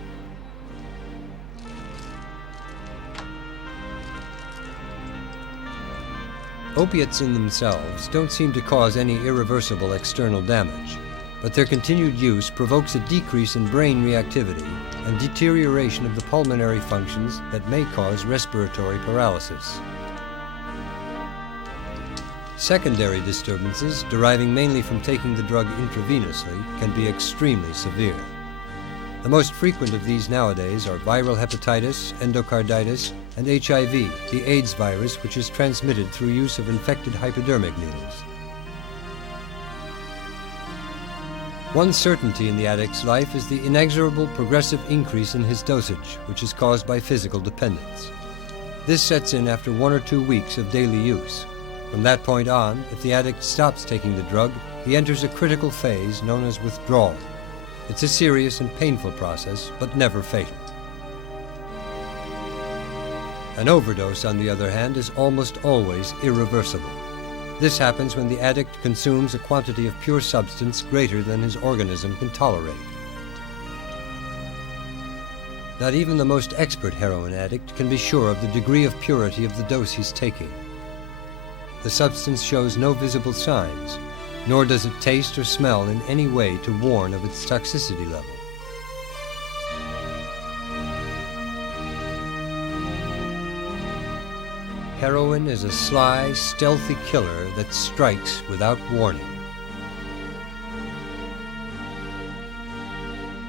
Opiates in themselves don't seem to cause any irreversible external damage, but their continued use provokes a decrease in brain reactivity and deterioration of the pulmonary functions that may cause respiratory paralysis. Secondary disturbances, deriving mainly from taking the drug intravenously, can be extremely severe. The most frequent of these nowadays are viral hepatitis, endocarditis, and HIV, the AIDS virus, which is transmitted through use of infected hypodermic needles. One certainty in the addict's life is the inexorable progressive increase in his dosage, which is caused by physical dependence. This sets in after 1 or 2 weeks of daily use. From that point on, if the addict stops taking the drug, he enters a critical phase known as withdrawal. It's a serious and painful process, but never fatal. An overdose, on the other hand, is almost always irreversible. This happens when the addict consumes a quantity of pure substance greater than his organism can tolerate. Not even the most expert heroin addict can be sure of the degree of purity of the dose he's taking. The substance shows no visible signs, nor does it taste or smell in any way to warn of its toxicity level. Heroin is a sly, stealthy killer that strikes without warning.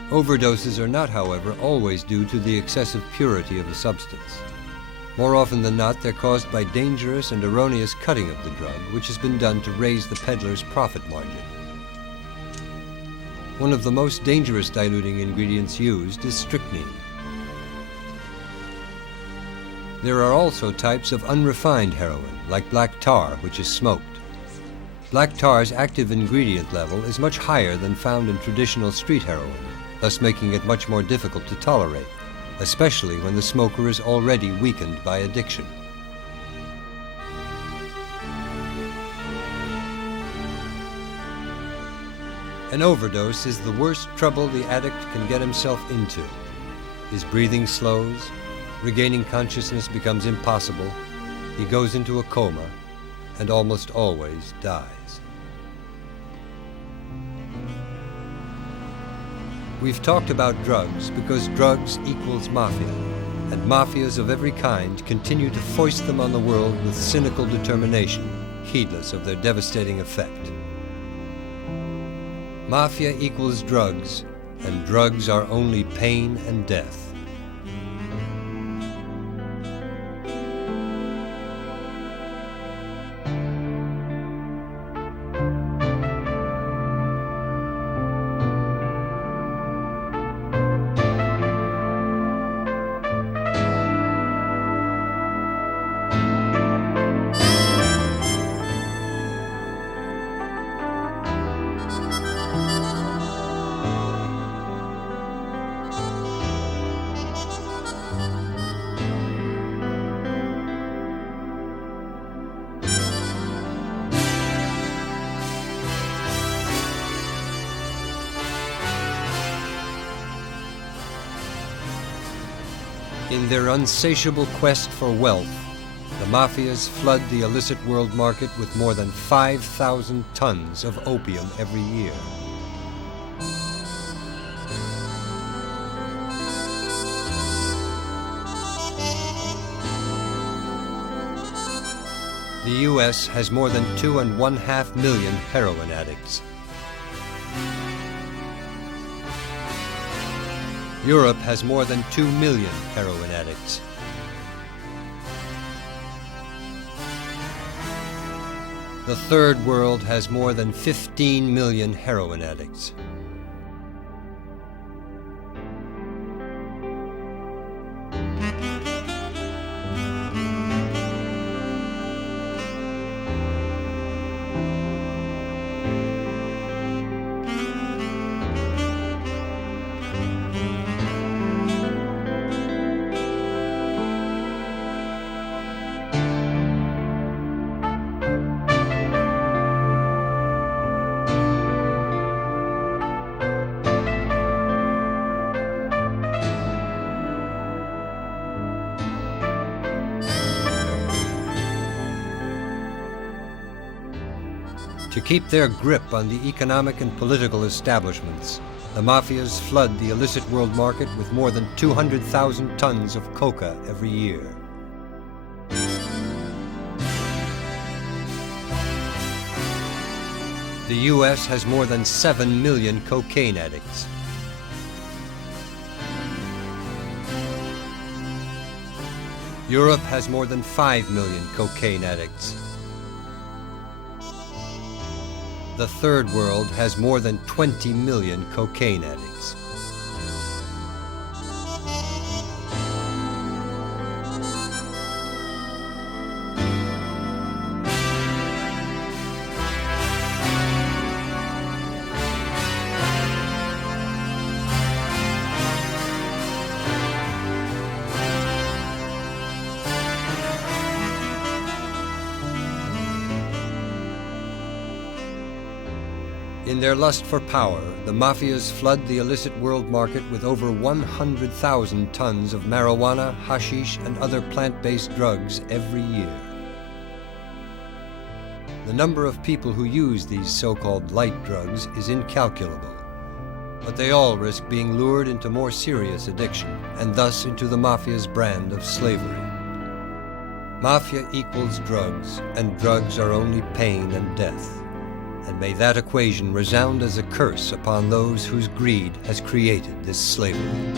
Overdoses are not, however, always due to the excessive purity of a substance. More often than not, they're caused by dangerous and erroneous cutting of the drug, which has been done to raise the peddler's profit margin. One of the most dangerous diluting ingredients used is strychnine. There are also types of unrefined heroin, like black tar, which is smoked. Black tar's active ingredient level is much higher than found in traditional street heroin, thus making it much more difficult to tolerate, especially when the smoker is already weakened by addiction. An overdose is the worst trouble the addict can get himself into. His breathing slows, regaining consciousness becomes impossible, he goes into a coma, and almost always dies. We've talked about drugs because drugs equals mafia, and mafias of every kind continue to foist them on the world with cynical determination, heedless of their devastating effect. Mafia equals drugs, and drugs are only pain and death. In their unsatiable quest for wealth, the the mafias flood the illicit world market with more than 5,000 tons of opium every year. The U.S. has more than 2.5 million heroin addicts. Europe has more than 2 million heroin addicts. The Third World has more than 15 million heroin addicts. To keep their grip on the economic and political establishments, the mafias flood the illicit world market with more than 200,000 tons of coca every year. The U.S. has more than 7 million cocaine addicts. Europe has more than 5 million cocaine addicts. The Third World has more than 20 million cocaine addicts. In their lust for power, the mafias flood the illicit world market with over 100,000 tons of marijuana, hashish, and other plant-based drugs every year. The number of people who use these so-called light drugs is incalculable, but they all risk being lured into more serious addiction, and thus into the mafia's brand of slavery. Mafia equals drugs, and drugs are only pain and death. And may that equation resound as a curse upon those whose greed has created this slavery.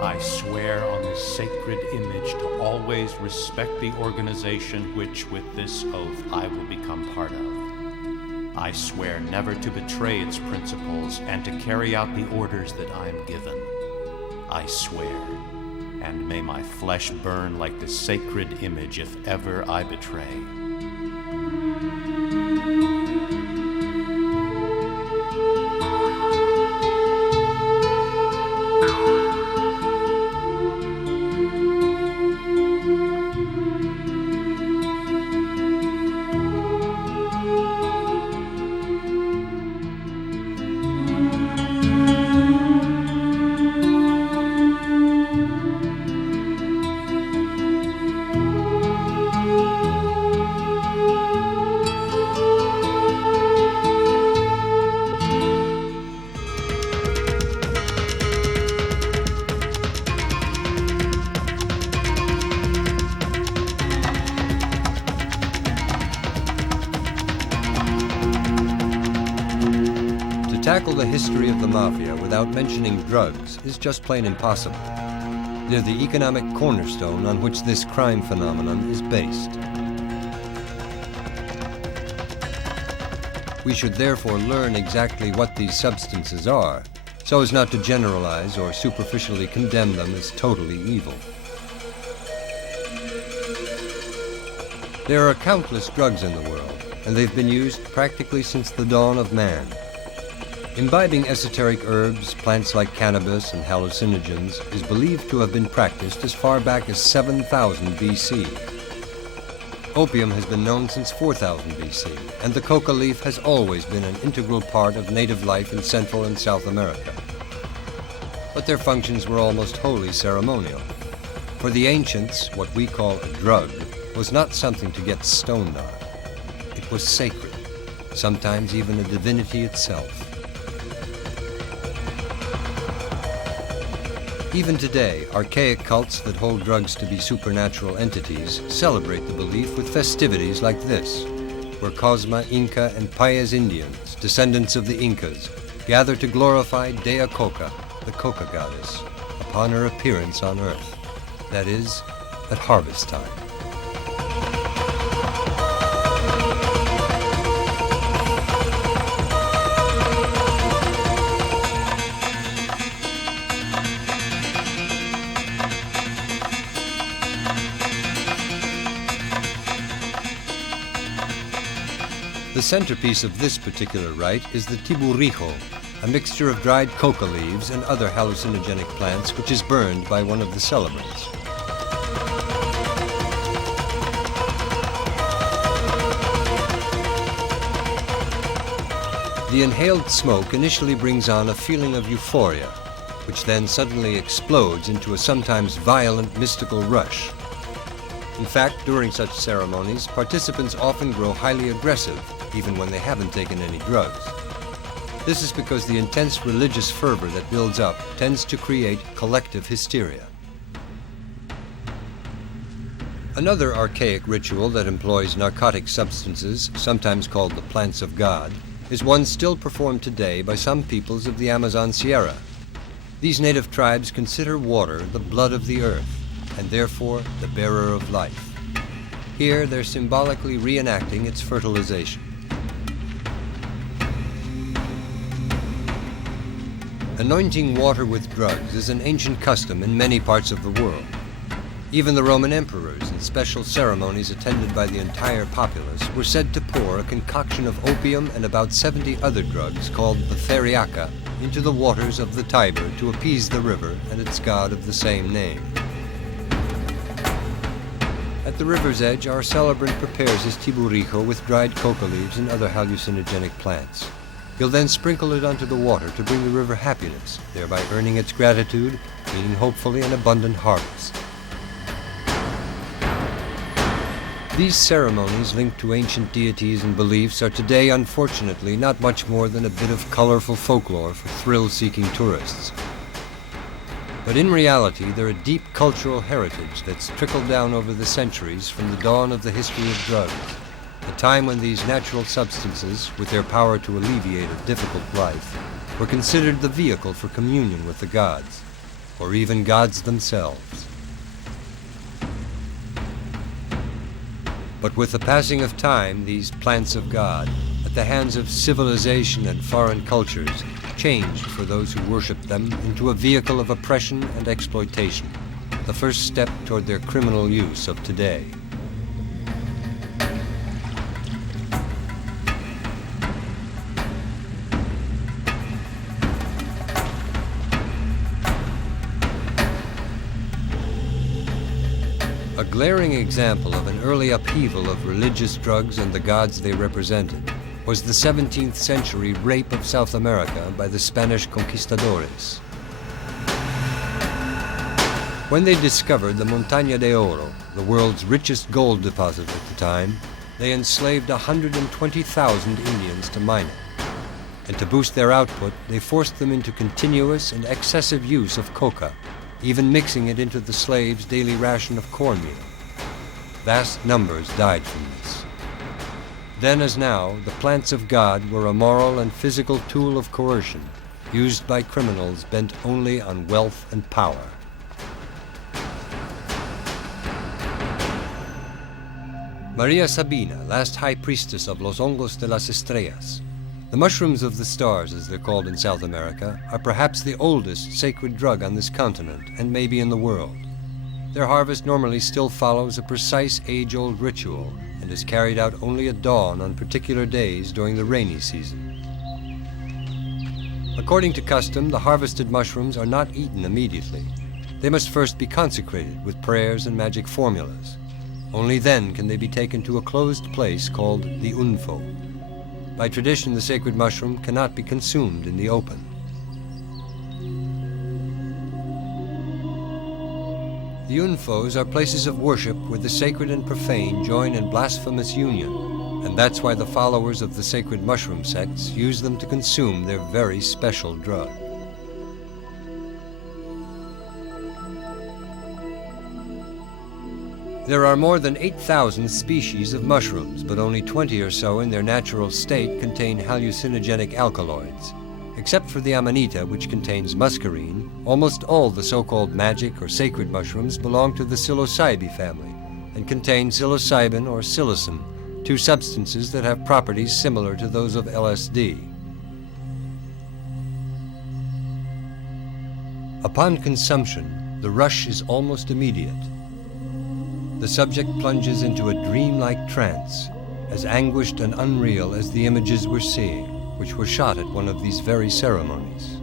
I swear on this sacred image to always respect the organization which with this oath I will become part of. I swear never to betray its principles and to carry out the orders that I am given. I swear, and may my flesh burn like the sacred image if ever I betray. Tackle the history of the Mafia without mentioning drugs is just plain impossible. They're the economic cornerstone on which this crime phenomenon is based. We should therefore learn exactly what these substances are, so as not to generalize or superficially condemn them as totally evil. There are countless drugs in the world, and they've been used practically since the dawn of man. Imbibing esoteric herbs, plants like cannabis and hallucinogens is believed to have been practiced as far back as 7000 BC. Opium has been known since 4000 BC, and the coca leaf has always been an integral part of native life in Central and South America. But their functions were almost wholly ceremonial. For the ancients, what we call a drug was not something to get stoned on. It was sacred, sometimes even a divinity itself. Even today, archaic cults that hold drugs to be supernatural entities celebrate the belief with festivities like this, where Cosma, Inca, and Payas Indians, descendants of the Incas, gather to glorify Dea Coca, the coca goddess, upon her appearance on earth, that is, at harvest time. The centerpiece of this particular rite is the tiburijo, a mixture of dried coca leaves and other hallucinogenic plants which is burned by one of the celebrants. The inhaled smoke initially brings on a feeling of euphoria, which then suddenly explodes into a sometimes violent mystical rush. In fact, during such ceremonies, participants often grow highly aggressive, even when they haven't taken any drugs. This is because the intense religious fervor that builds up tends to create collective hysteria. Another archaic ritual that employs narcotic substances, sometimes called the plants of God, is one still performed today by some peoples of the Amazon Sierra. These native tribes consider water the blood of the earth, and therefore the bearer of life. Here they're symbolically reenacting its fertilization. Anointing water with drugs is an ancient custom in many parts of the world. Even the Roman emperors, in special ceremonies attended by the entire populace, were said to pour a concoction of opium and about 70 other drugs called the theriaca into the waters of the Tiber to appease the river and its god of the same name. At the river's edge, our celebrant prepares his tiburijo with dried coca leaves and other hallucinogenic plants. He'll then sprinkle it onto the water to bring the river happiness, thereby earning its gratitude, meaning hopefully an abundant harvest. These ceremonies linked to ancient deities and beliefs are today, unfortunately, not much more than a bit of colorful folklore for thrill-seeking tourists. But in reality, they're a deep cultural heritage that's trickled down over the centuries from the dawn of the history of drugs, a time when these natural substances, with their power to alleviate a difficult life, were considered the vehicle for communion with the gods. or even gods themselves. But with the passing of time, these plants of God, at the hands of civilization and foreign cultures, changed for those who worshipped them into a vehicle of oppression and exploitation, the first step toward their criminal use of today. A glaring example of an early upheaval of religious drugs and the gods they represented was the 17th century rape of South America by the Spanish conquistadores. When they discovered the Montaña de Oro, the world's richest gold deposit at the time, they enslaved 120,000 Indians to mine it. And to boost their output, they forced them into continuous and excessive use of coca, even mixing it into the slaves' daily ration of cornmeal. Vast numbers died from this. Then as now, the plants of God were a moral and physical tool of coercion, used by criminals bent only on wealth and power. Maria Sabina, last High Priestess of Los Hongos de las Estrellas. The mushrooms of the stars, as they're called in South America, are perhaps the oldest sacred drug on this continent, and maybe in the world. Their harvest normally still follows a precise age-old ritual, and is carried out only at dawn on particular days during the rainy season. According to custom, the harvested mushrooms are not eaten immediately. They must first be consecrated with prayers and magic formulas. Only then can they be taken to a closed place called the Unfo. By tradition, the sacred mushroom cannot be consumed in the open. The Unfos are places of worship where the sacred and profane join in blasphemous union, and that's why the followers of the sacred mushroom sects use them to consume their very special drug. There are more than 8,000 species of mushrooms, but only 20 or so in their natural state contain hallucinogenic alkaloids. Except for the amanita, which contains muscarine, almost all the so-called magic or sacred mushrooms belong to the psilocybe family and contain psilocybin or psilocin, two substances that have properties similar to those of LSD. Upon consumption, the rush is almost immediate. The subject plunges into a dreamlike trance, as anguished and unreal as the images we're seeing, which were shot at one of these very ceremonies.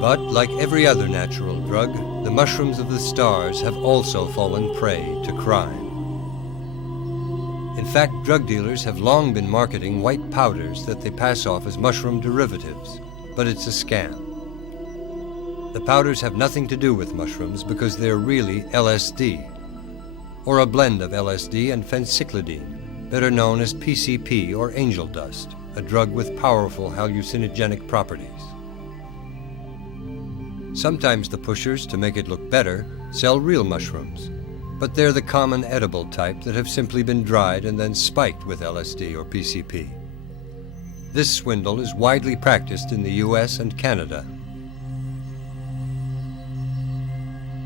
But, like every other natural drug, the mushrooms of the stars have also fallen prey to crime. In fact, drug dealers have long been marketing white powders that they pass off as mushroom derivatives, but it's a scam. The powders have nothing to do with mushrooms because they're really LSD, or a blend of LSD and phencyclidine, better known as PCP or angel dust, a drug with powerful hallucinogenic properties. Sometimes the pushers, to make it look better, sell real mushrooms, but they're the common edible type that have simply been dried and then spiked with LSD or PCP. This swindle is widely practiced in the US and Canada.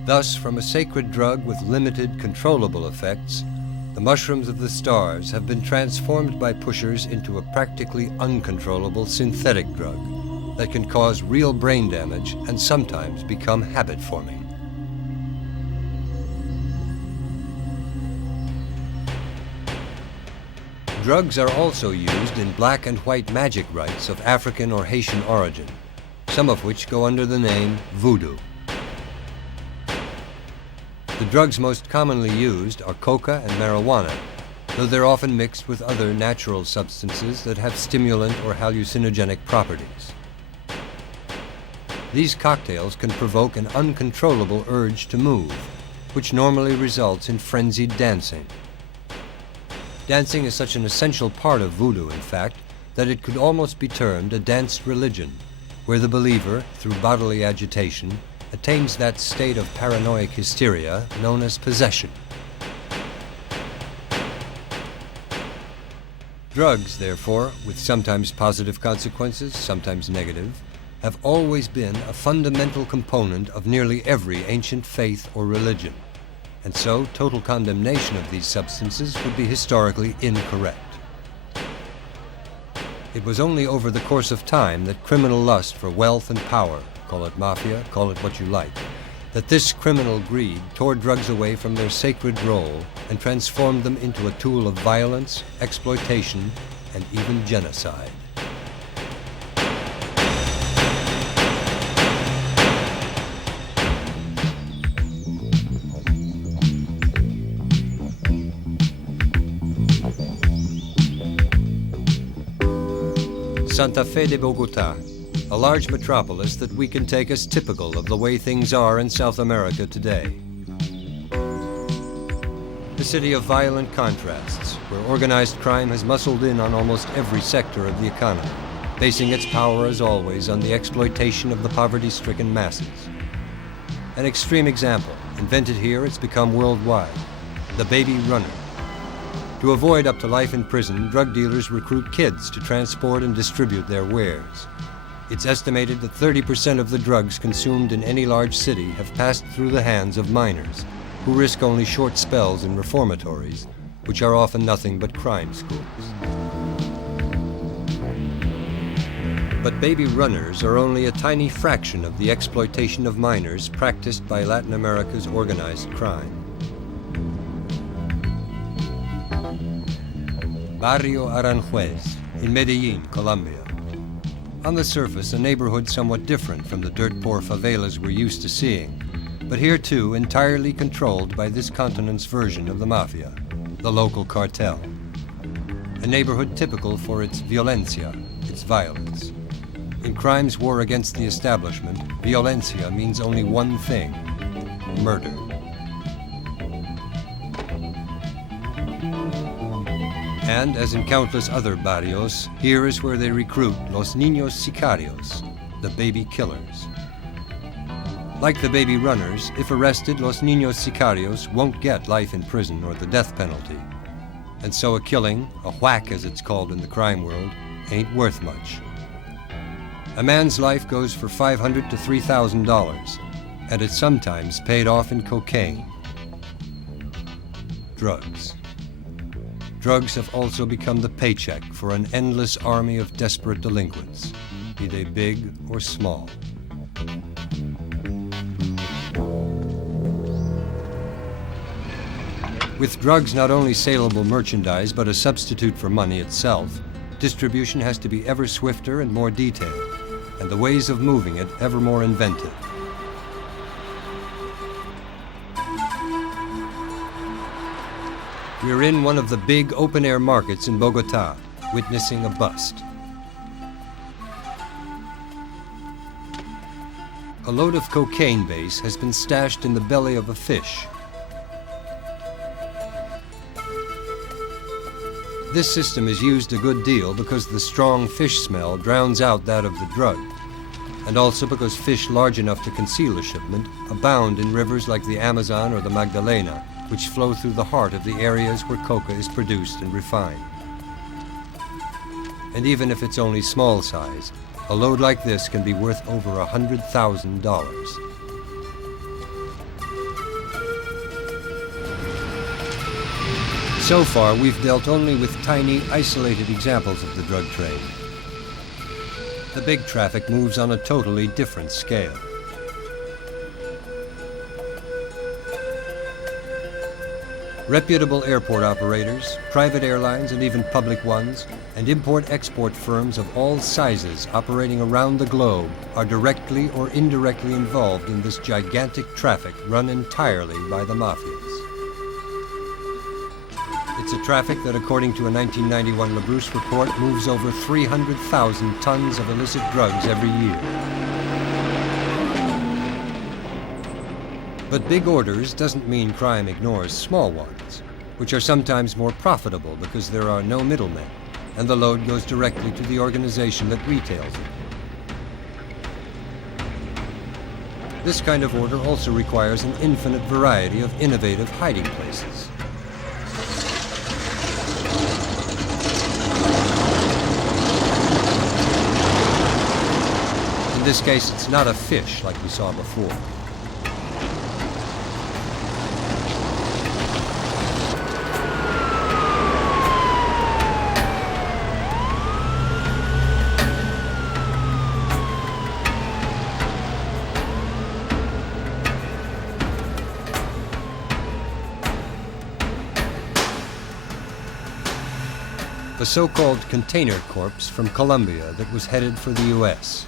Thus, from a sacred drug with limited controllable effects, the mushrooms of the stars have been transformed by pushers into a practically uncontrollable synthetic drug that can cause real brain damage and sometimes become habit-forming. Drugs are also used in black and white magic rites of African or Haitian origin, some of which go under the name voodoo. The drugs most commonly used are coca and marijuana, though they're often mixed with other natural substances that have stimulant or hallucinogenic properties. These cocktails can provoke an uncontrollable urge to move, which normally results in frenzied dancing. Dancing is such an essential part of voodoo, in fact, that it could almost be termed a dance religion, where the believer, through bodily agitation, attains that state of paranoid hysteria known as possession. Drugs, therefore, with sometimes positive consequences, sometimes negative, have always been a fundamental component of nearly every ancient faith or religion, and so total condemnation of these substances would be historically incorrect. It was only over the course of time that criminal lust for wealth and power, call it mafia, call it what you like, that this criminal greed tore drugs away from their sacred role and transformed them into a tool of violence, exploitation, and even genocide. Santa Fe de Bogota, a large metropolis that we can take as typical of the way things are in South America today. The city of violent contrasts, where organized crime has muscled in on almost every sector of the economy, basing its power as always on the exploitation of the poverty-stricken masses. An extreme example, invented here, it's become worldwide, the baby runner. To avoid up to life in prison, drug dealers recruit kids to transport and distribute their wares. It's estimated that 30% of the drugs consumed in any large city have passed through the hands of minors, who risk only short spells in reformatories, which are often nothing but crime schools. But baby runners are only a tiny fraction of the exploitation of minors practiced by Latin America's organized crime. Barrio Aranjuez, in Medellin, Colombia. On the surface, a neighborhood somewhat different from the dirt-poor favelas we're used to seeing, but here too entirely controlled by this continent's version of the Mafia, the local cartel. A neighborhood typical for its violencia, its violence. In crime's war against the establishment, violencia means only one thing: murder. And, as in countless other barrios, here is where they recruit los niños sicarios, the baby killers. Like the baby runners, if arrested, los niños sicarios won't get life in prison or the death penalty. And so a killing, a whack as it's called in the crime world, ain't worth much. A man's life goes for $500 to $3,000, and it's sometimes paid off in cocaine. Drugs. Drugs have also become the paycheck for an endless army of desperate delinquents, be they big or small. With drugs not only saleable merchandise, but a substitute for money itself, distribution has to be ever swifter and more detailed, and the ways of moving it ever more inventive. We're in one of the big open-air markets in Bogota, witnessing a bust. A load of cocaine base has been stashed in the belly of a fish. This system is used a good deal because the strong fish smell drowns out that of the drug, and also because fish large enough to conceal a shipment abound in rivers like the Amazon or the Magdalena, which flow through the heart of the areas where coca is produced and refined. And even if it's only small size, a load like this can be worth over $100,000. So far, we've dealt only with tiny, isolated examples of the drug trade. The big traffic moves on a totally different scale. Reputable airport operators, private airlines and even public ones, and import-export firms of all sizes operating around the globe are directly or indirectly involved in this gigantic traffic run entirely by the mafias. It's a traffic that, according to a 1991 LaBrousse report, moves over 300,000 tons of illicit drugs every year. But big orders doesn't mean crime ignores small ones, which are sometimes more profitable because there are no middlemen, and the load goes directly to the organization that retails it. This kind of order also requires an infinite variety of innovative hiding places. In this case, it's not a fish like we saw before. The so-called container corps from Colombia that was headed for the U.S.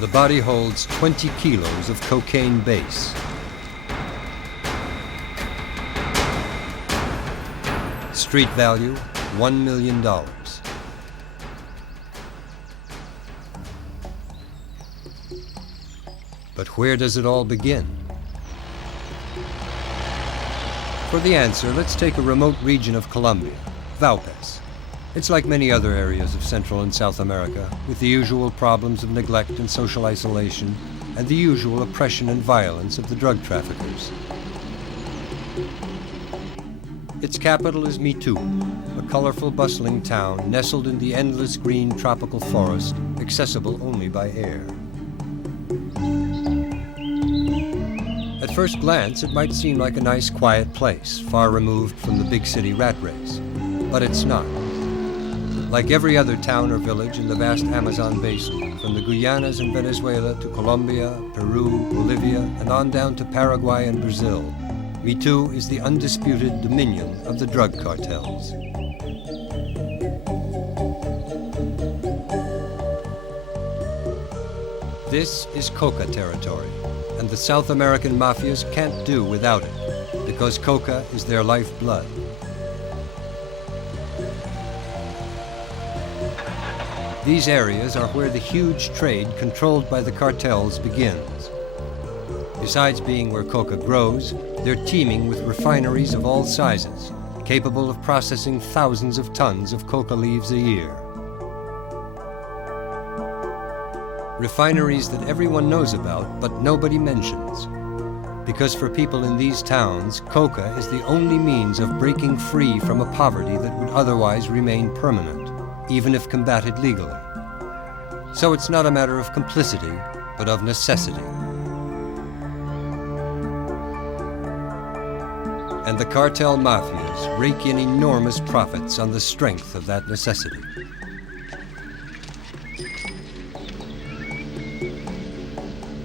The body holds 20 kilos of cocaine base. Street value, $1 million. But where does it all begin? For the answer, let's take a remote region of Colombia, Valpes. It's like many other areas of Central and South America, with the usual problems of neglect and social isolation, and the usual oppression and violence of the drug traffickers. Its capital is Mitu, a colorful, bustling town nestled in the endless green tropical forest, accessible only by air. At first glance, it might seem like a nice, quiet place, far removed from the big city rat race. But it's not. Like every other town or village in the vast Amazon basin, from the Guyanas and Venezuela to Colombia, Peru, Bolivia, and on down to Paraguay and Brazil, Mitu is the undisputed dominion of the drug cartels. This is coca territory, and the South American mafias can't do without it, because coca is their lifeblood. These areas are where the huge trade controlled by the cartels begins. Besides being where coca grows, they're teeming with refineries of all sizes, capable of processing thousands of tons of coca leaves a year. Refineries that everyone knows about, but nobody mentions. Because for people in these towns, coca is the only means of breaking free from a poverty that would otherwise remain permanent, even if combated legally. So it's not a matter of complicity, but of necessity. And the cartel mafias rake in enormous profits on the strength of that necessity.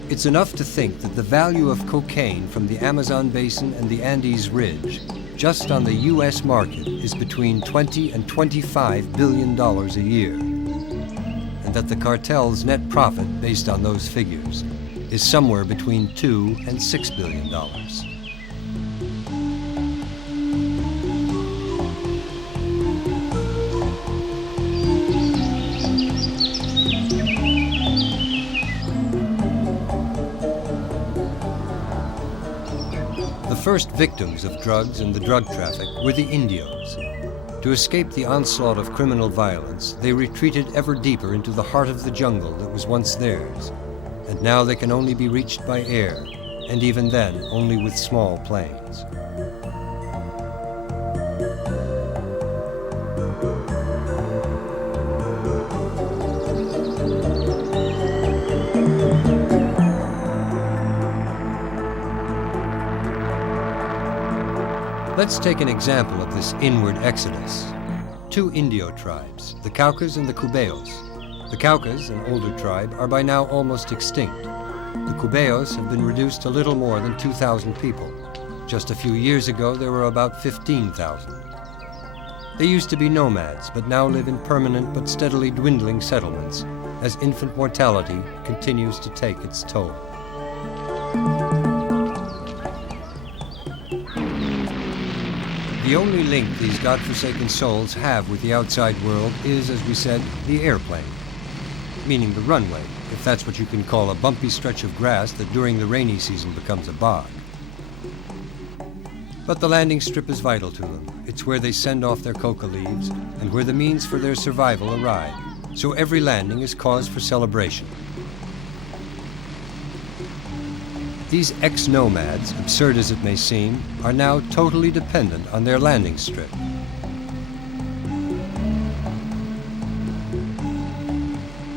It's enough to think that the value of cocaine from the Amazon basin and the Andes Ridge, just on the U.S. market, is between $20 and $25 billion a year, and that the cartel's net profit, based on those figures, is somewhere between $2 and $6 billion. The first victims of drugs and the drug traffic were the Indios. To escape the onslaught of criminal violence, they retreated ever deeper into the heart of the jungle that was once theirs, and now they can only be reached by air, and even then only with small planes. Let's take an example of this inward exodus. Two Indio tribes, the Caucas and the Cubeos. The Caucas, an older tribe, are by now almost extinct. The Cubeos have been reduced to little more than 2,000 people. Just a few years ago, there were about 15,000. They used to be nomads, but now live in permanent but steadily dwindling settlements as infant mortality continues to take its toll. The only link these godforsaken souls have with the outside world is, as we said, the airplane, meaning the runway, if that's what you can call a bumpy stretch of grass that during the rainy season becomes a bog. But the landing strip is vital to them. It's where they send off their coca leaves and where the means for their survival arrive. So every landing is cause for celebration. These ex-nomads, absurd as it may seem, are now totally dependent on their landing strip.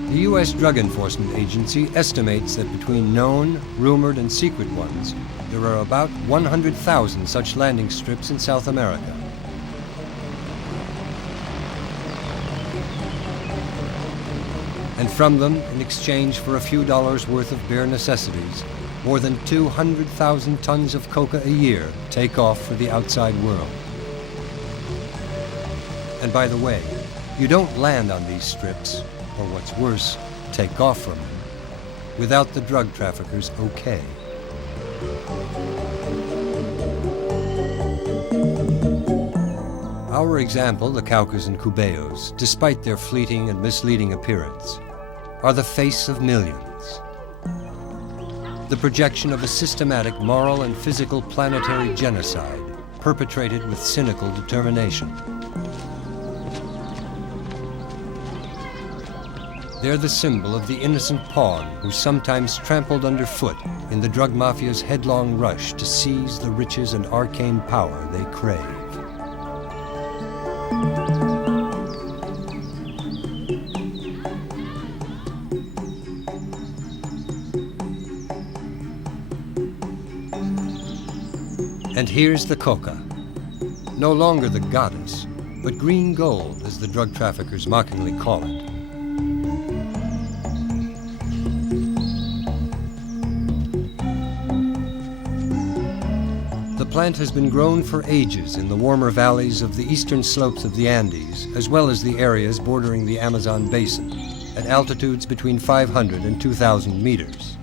The U.S. Drug Enforcement Agency estimates that between known, rumored, and secret ones, there are about 100,000 such landing strips in South America. And from them, in exchange for a few dollars worth of bare necessities, more than 200,000 tons of coca a year take off for the outside world. And by the way, you don't land on these strips, or what's worse, take off from them, without the drug traffickers' okay. Our example, the Caucas and Cubeos, despite their fleeting and misleading appearance, are the face of millions. The projection of a systematic moral and physical planetary genocide perpetrated with cynical determination. They're the symbol of the innocent pawn who's sometimes trampled underfoot in the drug mafia's headlong rush to seize the riches and arcane power they crave. And here's the coca, no longer the goddess, but green gold, as the drug traffickers mockingly call it. The plant has been grown for ages in the warmer valleys of the eastern slopes of the Andes, as well as the areas bordering the Amazon basin, at altitudes between 500 and 2,000 meters.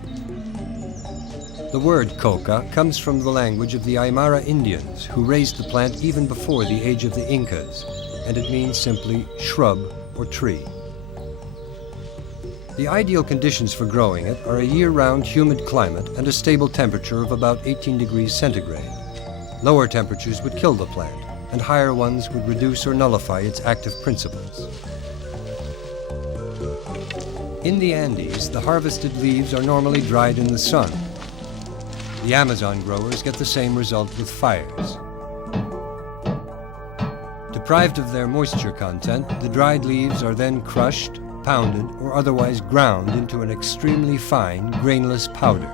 The word coca comes from the language of the Aymara Indians, who raised the plant even before the age of the Incas, and it means simply shrub or tree. The ideal conditions for growing it are a year-round humid climate and a stable temperature of about 18 degrees centigrade. Lower temperatures would kill the plant, and higher ones would reduce or nullify its active principles. In the Andes, the harvested leaves are normally dried in the sun. The Amazon growers get the same result with fires. Deprived of their moisture content, the dried leaves are then crushed, pounded, or otherwise ground into an extremely fine, grainless powder.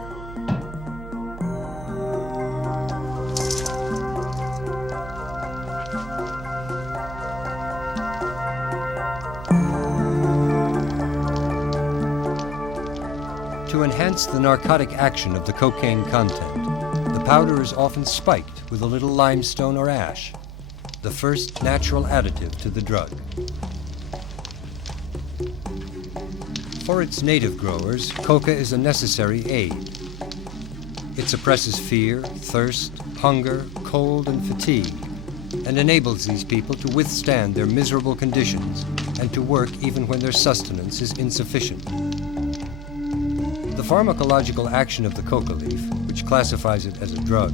To enhance the narcotic action of the cocaine content, the powder is often spiked with a little limestone or ash, the first natural additive to the drug. For its native growers, coca is a necessary aid. It suppresses fear, thirst, hunger, cold, and fatigue, and enables these people to withstand their miserable conditions and to work even when their sustenance is insufficient. The pharmacological action of the coca leaf, which classifies it as a drug,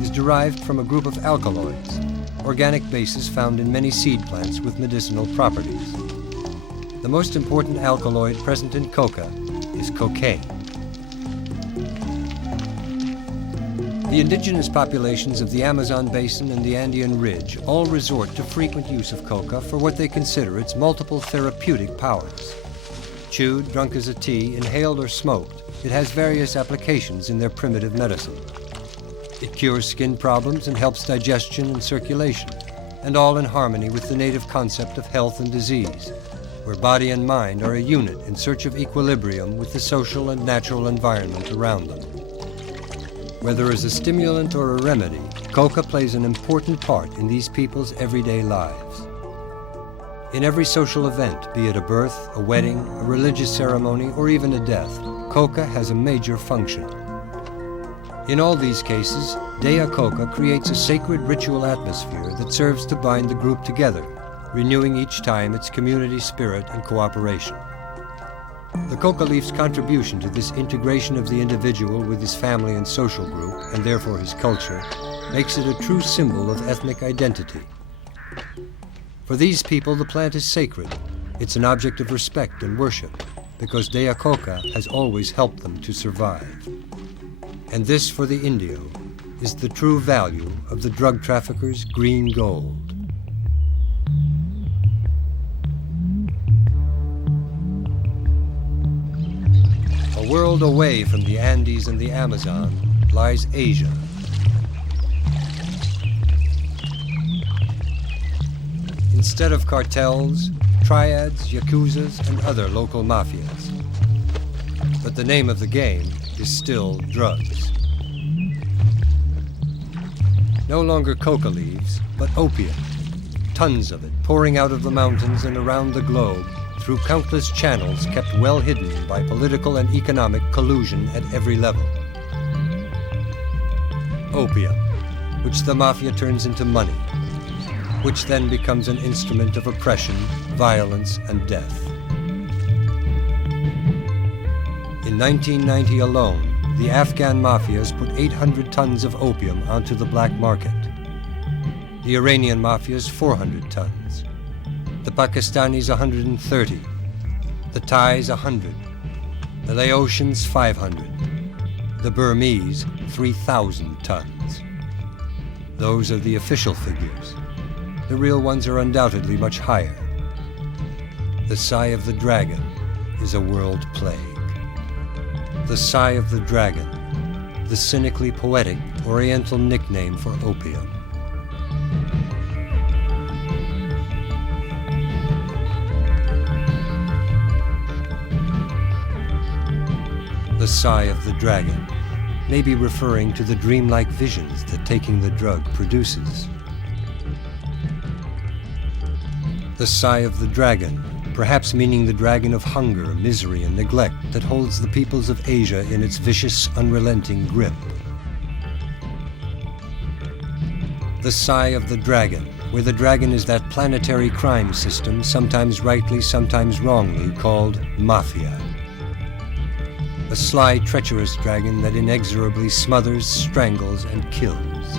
is derived from a group of alkaloids, organic bases found in many seed plants with medicinal properties. The most important alkaloid present in coca is cocaine. The indigenous populations of the Amazon basin and the Andean ridge all resort to frequent use of coca for what they consider its multiple therapeutic powers. Chewed, drunk as a tea, inhaled, or smoked, it has various applications in their primitive medicine. It cures skin problems and helps digestion and circulation, and all in harmony with the native concept of health and disease, where body and mind are a unit in search of equilibrium with the social and natural environment around them. Whether as a stimulant or a remedy, coca plays an important part in these people's everyday lives. In every social event, be it a birth, a wedding, a religious ceremony, or even a death, coca has a major function. In all these cases, Dea Coca creates a sacred ritual atmosphere that serves to bind the group together, renewing each time its community spirit and cooperation. The coca leaf's contribution to this integration of the individual with his family and social group, and therefore his culture, makes it a true symbol of ethnic identity. For these people, the plant is sacred. It's an object of respect and worship, because Dea Coca has always helped them to survive. And this, for the Indio, is the true value of the drug trafficker's green gold. A world away from the Andes and the Amazon lies Asia. Instead of cartels, triads, yakuzas, and other local mafias. But the name of the game is still drugs. No longer coca leaves, but opium. Tons of it pouring out of the mountains and around the globe through countless channels kept well hidden by political and economic collusion at every level. Opium, which the mafia turns into money, which then becomes an instrument of oppression, violence, and death. In 1990 alone, the Afghan mafias put 800 tons of opium onto the black market. The Iranian mafias, 400 tons. The Pakistanis, 130. The Thais, 100. The Laotians, 500. The Burmese, 3,000 tons. Those are the official figures. The real ones are undoubtedly much higher. The Sigh of the Dragon is a world plague. The Sigh of the Dragon, the cynically poetic Oriental nickname for opium. The Sigh of the Dragon may be referring to the dreamlike visions that taking the drug produces. The Sigh of the Dragon, perhaps meaning the dragon of hunger, misery, and neglect that holds the peoples of Asia in its vicious, unrelenting grip. The Sigh of the Dragon, where the dragon is that planetary crime system, sometimes rightly, sometimes wrongly, called Mafia. A sly, treacherous dragon that inexorably smothers, strangles, and kills.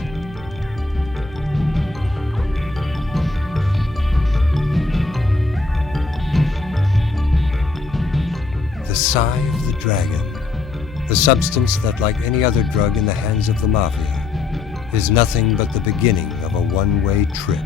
The Sigh of the Dragon, the substance that, like any other drug in the hands of the Mafia, is nothing but the beginning of a one-way trip.